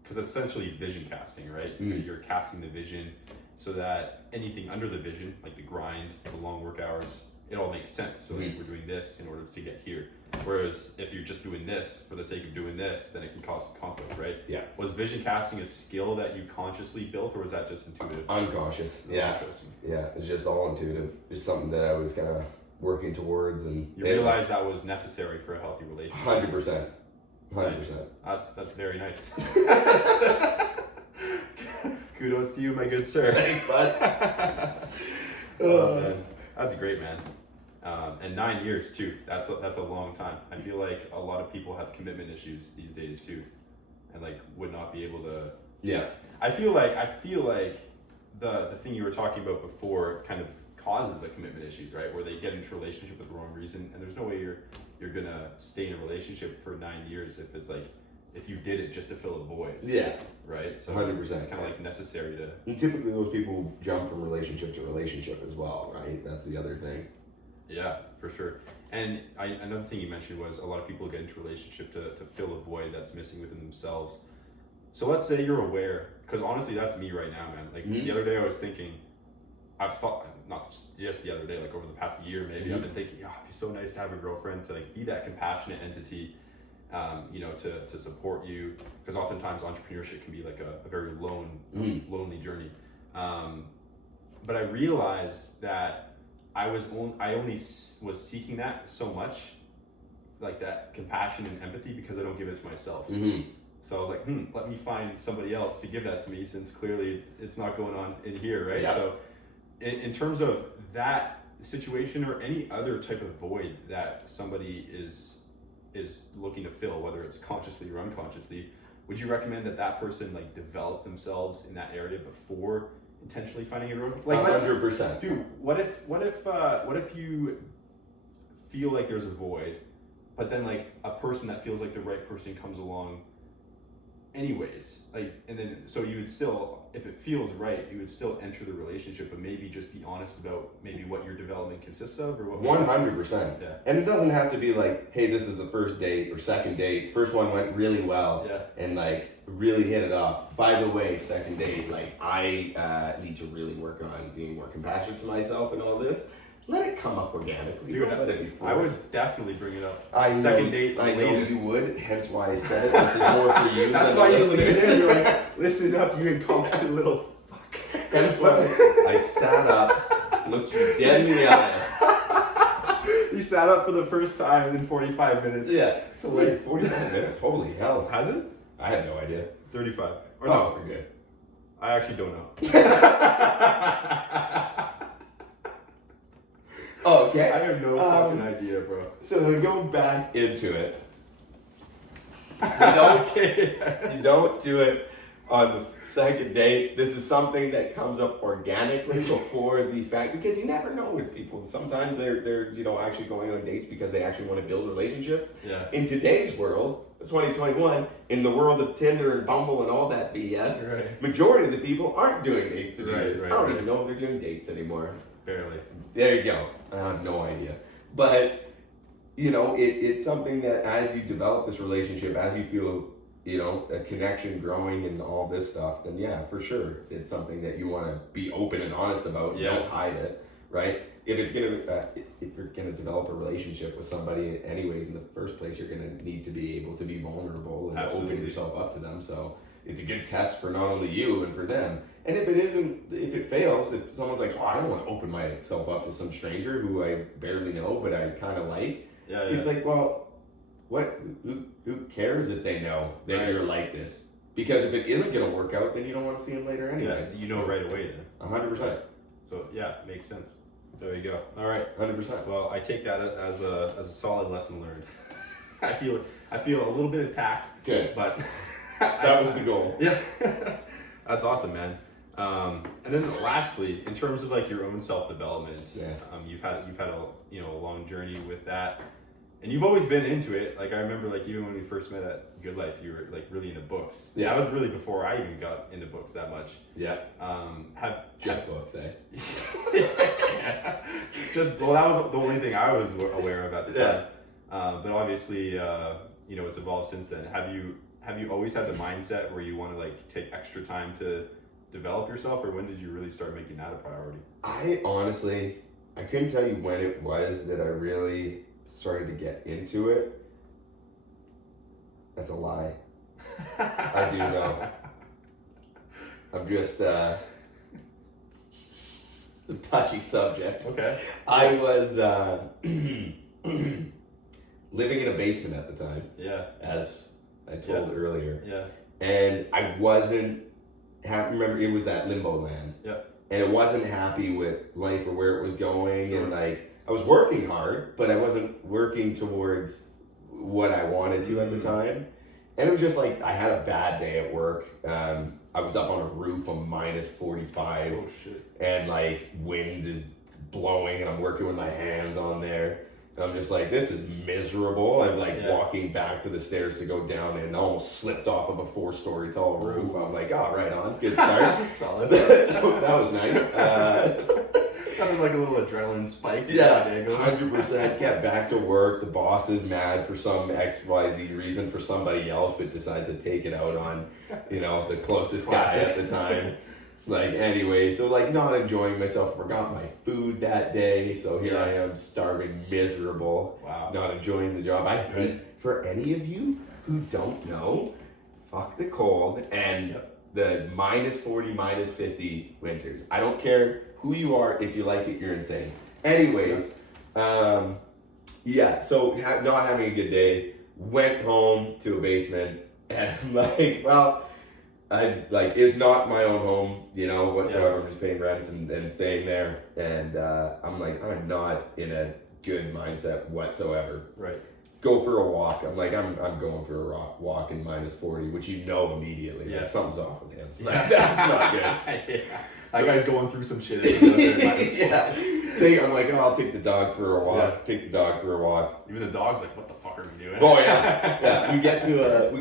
because it's essentially vision casting, right? You're casting the vision so that anything under the vision, like the grind, the long work hours, it all makes sense. So like, we're doing this in order to get here. Whereas if you're just doing this for the sake of doing this, then it can cause conflict, right? Yeah. Was vision casting a skill that you consciously built, or was that just intuitive? Unconscious. Yeah. Yeah, it's just all intuitive. It's something that I was kind of working towards, and you realized that was necessary for a healthy relationship. 100%. 100%. Nice. That's very nice. Kudos to you, my good sir. Thanks, bud. Oh, man. That's great, man. And 9 years too. That's a long time. I feel like a lot of people have commitment issues these days too, and like would not be able to. Yeah. I feel like the thing you were talking about before kind of causes the commitment issues, right? Where they get into a relationship with the wrong reason, and there's no way you're you're gonna stay in a relationship for 9 years if it's like, if you did it just to fill a void. Yeah. Right? So 100%. it's kind of like necessary to... And typically those people jump from relationship to relationship as well, right? That's the other thing. Yeah, for sure. And another thing you mentioned was a lot of people get into a relationship to fill a void that's missing within themselves. So let's say you're aware, because honestly, that's me right now, man. Like the other day I was thinking, I've thought, not just the other day, like over the past year maybe, I've been thinking, it'd be so nice to have a girlfriend to like be that compassionate entity, you know, to support you, because oftentimes entrepreneurship can be like a very lonely journey. But I realized that I only was seeking that so much, like that compassion and empathy, because I don't give it to myself. So I was like, let me find somebody else to give that to me, since clearly it's not going on in here, right? Yeah. So in terms of that situation or any other type of void that somebody is looking to fill, whether it's consciously or unconsciously, would you recommend that person like develop themselves in that area before intentionally finding a road? Like 100%. Dude, what if you feel like there's a void, but then like a person that feels like the right person comes along anyways, like, and then so you would still, if it feels right, you would still enter the relationship, but maybe just be honest about maybe what your development consists of, or what 100%. Yeah. And it doesn't have to be like, hey, this is the first date or second date. First one went really well, and like really hit it off. By the way, second date, like I need to really work on being more compassionate to myself and all this. Let it come up organically. Dude, let it be forced. I would definitely bring it up. Second date. I know you would. Hence why I said it. This is more for you. That's why you leaned in. You're like, listen up, you incompetent little fuck. Hence why I sat up, looked you dead in the eye. He sat up for the first time in 45 minutes. Yeah. So wait, 45 minutes. Holy hell. Has it? I had no idea. 35. Or no, no, we're good. I actually don't know. Okay. I have no fucking idea, bro. So to go back into it, you don't do it on the second date. This is something that comes up organically before the fact, because you never know with people. Sometimes they're actually going on dates because they actually want to build relationships. Yeah. In today's world, 2021, in the world of Tinder and Bumble and all that BS, right. Majority of the people aren't doing dates. Right, I don't even know if they're doing dates anymore. Barely. There you go. I have no idea. But, it's something that as you develop this relationship, as you feel, a connection growing and all this stuff, then yeah, for sure, it's something that you want to be open and honest about. Yeah. Don't hide it, right? If you're gonna develop a relationship with somebody anyways in the first place, you're gonna need to be able to be vulnerable and open yourself up to them. So it's a good test for not only you and for them. And if it fails, if someone's like, oh, I don't want to open myself up to some stranger who I barely know but I kind of like, it's like, well, who cares if they know that you're like this? Because if it isn't going to work out, then you don't want to see them later anyways. Yeah, you know right away then. 100%. So yeah, makes sense. There you go. All right, 100%. Well, I take that as a solid lesson learned. I feel a little bit attacked. Good, but that was the goal. Yeah, that's awesome, man. And then lastly, in terms of like your own self-development, you've had a long journey with that, and you've always been into it. Like I remember, like even when we first met at Good Life, you were like really into books. Yeah, that was really before I even got into books that much. Yeah. Books, eh? Yeah. That was the only thing I was aware of at the time. But obviously, it's evolved since then. Have you always had the mindset where you want to like take extra time to develop yourself, or when did you really start making that a priority? I couldn't tell you when it was that I really started to get into it. That's a lie. I do know. I'm just it's a touchy subject. Okay. I was living in a basement at the time. Yeah. As I told earlier. Yeah. And I wasn't remember, it was that limbo land. Yeah. And I wasn't happy with life or where it was going. Sure. And like, I was working hard, but I wasn't working towards what I wanted to at the time. And it was just like, I had a bad day at work. I was up on a roof on -45. Oh shit. And like wind is blowing and I'm working with my hands on there. I'm just like, this is miserable. I'm like Yeah. walking back to the stairs to go down and almost slipped off of a 4-story tall roof. I'm like, oh, right on. Good start. Solid. That was nice. That was like a little adrenaline spike. Yeah, 100%. Get back to work. The boss is mad for some XYZ reason for somebody else, but decides to take it out on, the closest guy at the time. Like, anyway, so like not enjoying myself. Forgot my food that day. So here I am starving, miserable. Wow. Not enjoying the job. I hate, for any of you who don't know, fuck the cold and the -40, -50 winters. I don't care who you are. If you like it, you're insane. Anyways, so not having a good day, went home to a basement and I'm like, well, it's not my own home, whatsoever. I'm just paying rent and staying there. And I'm like, I'm not in a good mindset whatsoever. Right. Go for a walk. I'm like, I'm going for a walk in -40, which immediately. Yeah. Like, something's off with him. Like, that's not good. That guy's going through some shit. Yeah. I'm like, I'll take the dog for a walk. Yeah. Take the dog for a walk. Even the dog's like, what the fuck are we doing? Oh yeah. We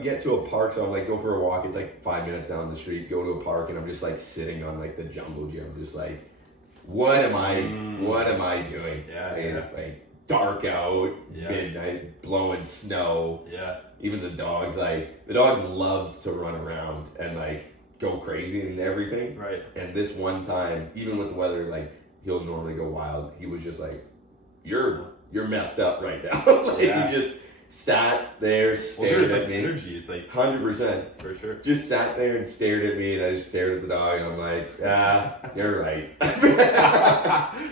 get to a park, so I'm like, go for a walk. It's like 5 minutes down the street. Go to a park, and I'm just like sitting on like the jumbo gym, just like, what am I doing? Yeah. Like dark out, Yeah. midnight, blowing snow. Yeah. Even the dog loves to run around and like go crazy and everything. Right. And this one time, even with the weather, like he'll normally go wild. He was just like, you're messed up right now. He just sat there, stared at me. Energy. It's like 100%. For sure. Just sat there and stared at me, and I just stared at the dog, and I'm like, you're right.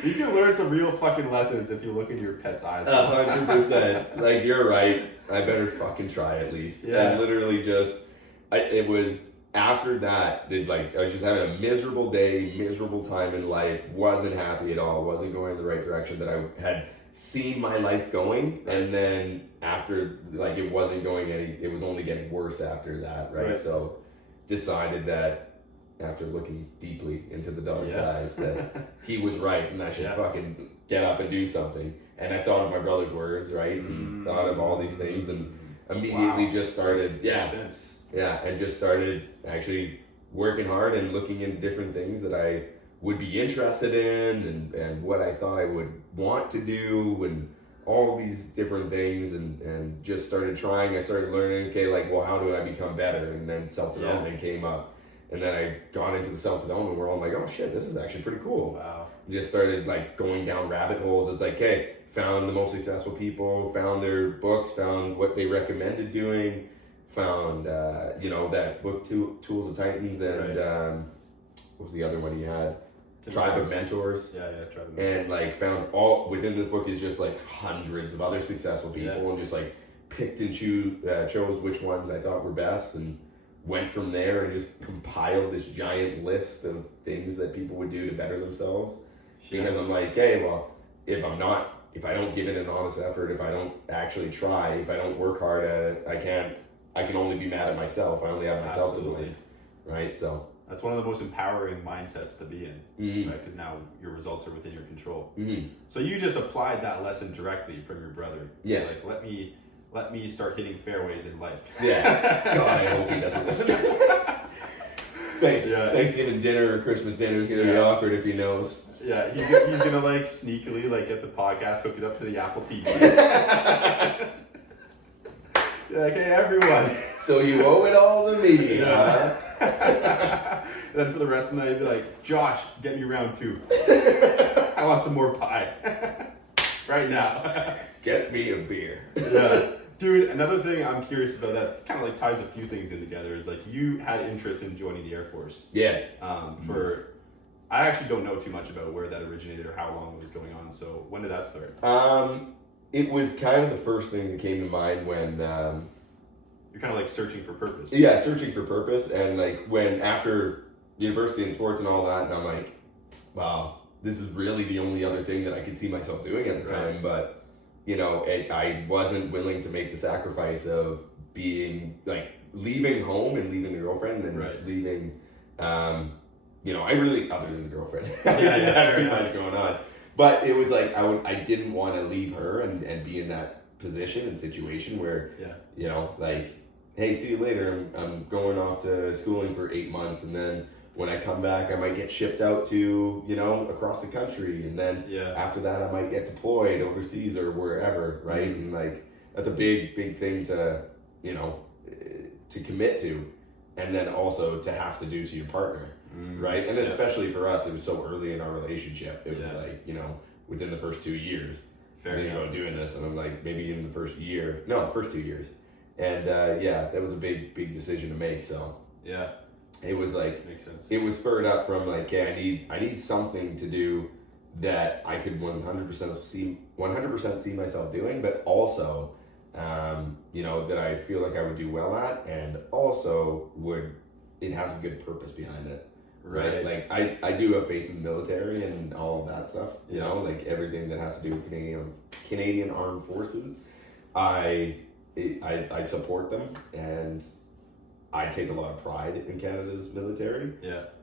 You can learn some real fucking lessons if you look in your pet's eyes. 100%. Like, you're right. I better fucking try at least. Yeah. And literally it was after that, I was just having a miserable day, miserable time in life, wasn't happy at all, wasn't going in the right direction that I had seen my life going, and then after, like, it was only getting worse after that, right? So decided that after looking deeply into the dog's eyes that he was right and I should fucking get up and do something. And I thought of my brother's words, right? And thought of all these things and immediately just started and just started actually working hard and looking into different things that I would be interested in and what I thought I would want to do and all these different things and just started trying. I started learning, okay, like, well, how do I become better? And then self-development came up. And then I got into the self-development world. I'm like, oh shit, this is actually pretty cool. Wow. Just started like going down rabbit holes. It's like, hey, found the most successful people, found their books, found what they recommended doing, found, that book, Tools of Titans, and what was the other one he had? Tribe of Mentors. Yeah, Tribe of Mentors. And like found all within this book is just like hundreds of other successful people and just like picked and chose which ones I thought were best and went from there and just compiled this giant list of things that people would do to better themselves. Because I'm like, hey, well, if I don't give it an honest effort, if I don't actually try, if I don't work hard at it, I can only be mad at myself. I only have myself to blame. Right? So that's one of the most empowering mindsets to be in, right? Because now your results are within your control. So you just applied that lesson directly from your brother. Yeah. So like, let me start hitting fairways in life. Yeah. God, I hope he doesn't listen. Thanksgiving dinner or Christmas dinner is gonna be awkward if he knows. Yeah, he's gonna like sneakily like get the podcast, hook it up to the Apple TV. Okay, everyone. So you owe it all to me. Yeah. Then for the rest of the night, he'd be like, Josh, get me round 2. I want some more pie. Right now. Get me a beer. Yeah. Dude, another thing I'm curious about that kind of like ties a few things in together is like you had interest in joining the Air Force. Yes. I actually don't know too much about where that originated or how long it was going on. So when did that start? It was kind of the first thing that came to mind when you're kind of like searching for purpose. Yeah, searching for purpose, and like when after university and sports and all that, and I'm like, wow, this is really the only other thing that I could see myself doing at the time. But I wasn't willing to make the sacrifice of being like leaving home and leaving the girlfriend and leaving. I really, other than the girlfriend, I didn't have too much going on. But it was like I didn't want to leave her and be in that position and situation where you know, like, hey, see you later. I'm going off to schooling for 8 months, and then when I come back, I might get shipped out to, you know, across the country, and then after that, I might get deployed overseas or wherever, right? And like, that's a big thing to, you know, to commit to, and then also to have to do to your partner, right? And especially for us, it was so early in our relationship. It was like, you know, within the first 2 years, thinking about doing this, and I'm like, maybe in the first 2 years, and that was a big decision to make. So it was like, makes sense. It was spurred up from like, okay, I need something to do that I could 100% see myself doing, but also, you know, that I feel like I would do well at, and also it has a good purpose behind it, right? Like I do have faith in the military and all of that stuff, you know, like everything that has to do with Canadian Armed Forces. I support them, and I take a lot of pride in Canada's military.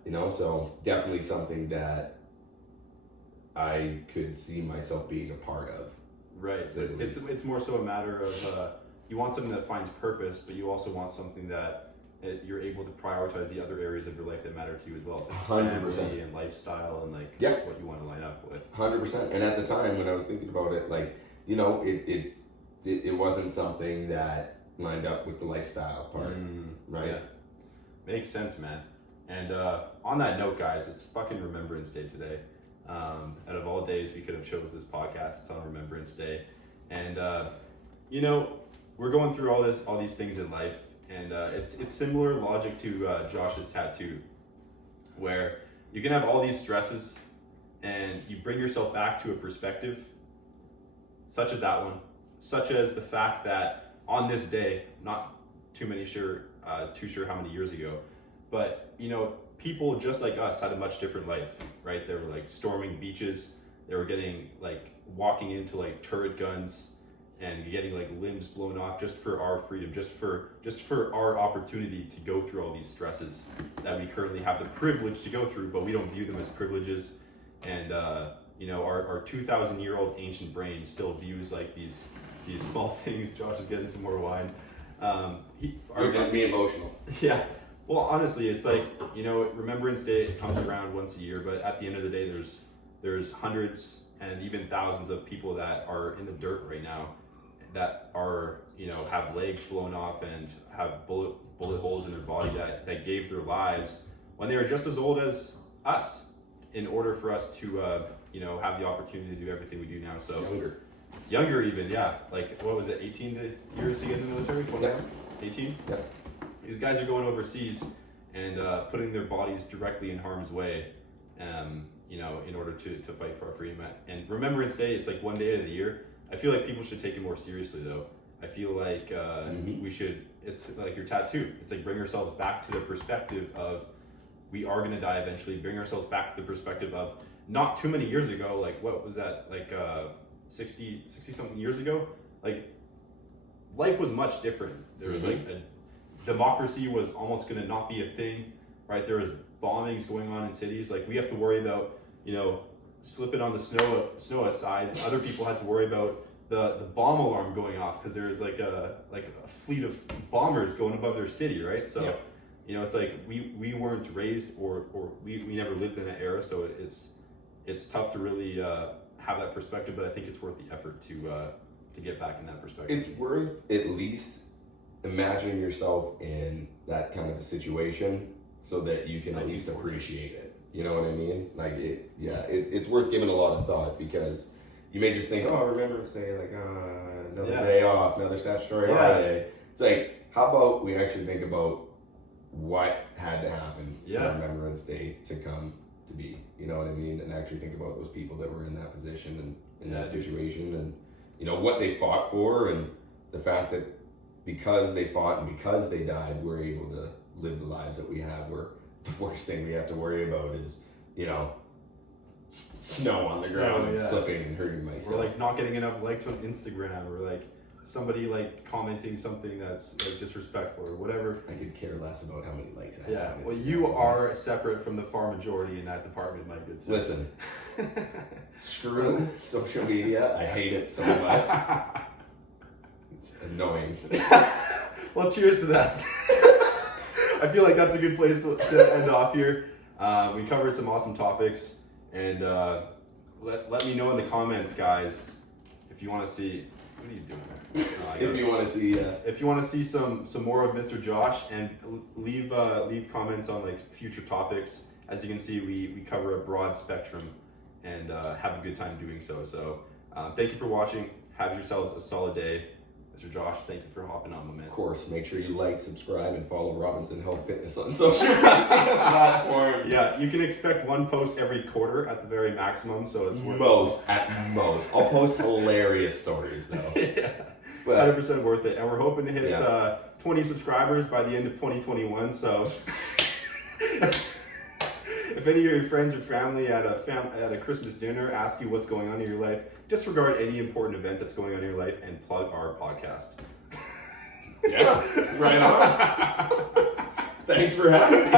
You know, so definitely something that I could see myself being a part of. Right. So it's more so a matter of you want something that finds purpose, but you also want something that you're able to prioritize the other areas of your life that matter to you as well. So 100%. Family and lifestyle and like what you want to line up with. 100%. And at the time when I was thinking about it, like, you know, it wasn't something that lined up with the lifestyle part, right? Yeah, makes sense, man. And on that note, guys, it's fucking Remembrance Day today. Out of all days we could have chose this podcast, it's on Remembrance Day. And you know, we're going through all these things in life, and it's similar logic to Josh's tattoo, where you can have all these stresses and you bring yourself back to a perspective such as that one, such as the fact that on this day, not too sure how many years ago, but you know, people just like us had a much different life, right? They were like storming beaches, they were getting like walking into like turret guns and getting like limbs blown off just for our freedom, just for our opportunity to go through all these stresses that we currently have the privilege to go through, but we don't view them as privileges. And you know, our 2,000-year-old ancient brain still views like these small things. Josh is getting some more wine. You're getting me emotional. Yeah. Well, honestly, it's like, you know, Remembrance Day comes around once a year, but at the end of the day, there's hundreds and even thousands of people that are in the dirt right now that are, you know, have legs blown off and have bullet holes in their body that gave their lives when they were just as old as us in order for us to, you know, have the opportunity to do everything we do now. So Younger even, yeah. Like, what was it, 18 years to get in the military? 21? 18? Yeah. These guys are going overseas and putting their bodies directly in harm's way, you know, in order to fight for our freedom. And Remembrance Day, it's like one day of the year. I feel like people should take it more seriously, though. I feel like we should, it's like your tattoo. It's like bring ourselves back to the perspective of we are going to die eventually. Bring ourselves back to the perspective of not too many years ago, like what was that, like 60 something years ago, like life was much different. There was like democracy was almost going to not be a thing, right? There was bombings going on in cities. Like we have to worry about, you know, slipping on the snow outside. Other people had to worry about the bomb alarm going off because there was like a fleet of bombers going above their city, right? So you know, it's like we weren't raised or we never lived in that era, so it's tough to really have that perspective, but I think it's worth the effort to get back in that perspective. It's worth at least imagining yourself in that kind of a situation so that you can at least appreciate it. You know what I mean? Like it's worth giving a lot of thought, because you may just think, oh, Remembrance Day, like another day off, another statutory holiday. It's like, how about we actually think about what had to happen for Remembrance Day to come to be, you know what I mean? And actually think about those people that were in that position and in that situation, and you know what they fought for, and the fact that because they fought and because they died, we're able to live the lives that we have, where the worst thing we have to worry about is, you know, snow on the ground and slipping and hurting myself. Or like not getting enough likes on Instagram, or like somebody like commenting something that's like disrespectful or whatever. I could care less about how many likes I have. Yeah, well, you are separate from the far majority in that department, my good sir. Listen, screw social media. I hate it so much. It's annoying. Well, cheers to that. I feel like that's a good place to end off here. We covered some awesome topics, and let me know in the comments, guys, if you want to see. What are you doing there? If you want to see, if you want to see some more of Mr. Josh, and leave comments on like future topics. As you can see, we cover a broad spectrum, and have a good time doing so. So thank you for watching. Have yourselves a solid day. Mr. Josh, thank you for hopping on, my man. of course, make sure you like, subscribe, and follow Robinson Health Fitness on social media platforms. Yeah, you can expect one post every quarter at the very maximum, so it's At most. I'll post hilarious stories though. Yeah, But 100% worth it. And we're hoping to hit 20 subscribers by the end of 2021. So if any of your friends or family at a Christmas dinner ask you what's going on in your life, disregard any important event that's going on in your life and plug our podcast. yeah, right on. Thanks for having me.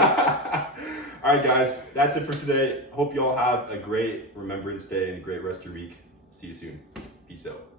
All right, guys, that's it for today. Hope you all have a great Remembrance Day and a great rest of your week. See you soon. Peace out.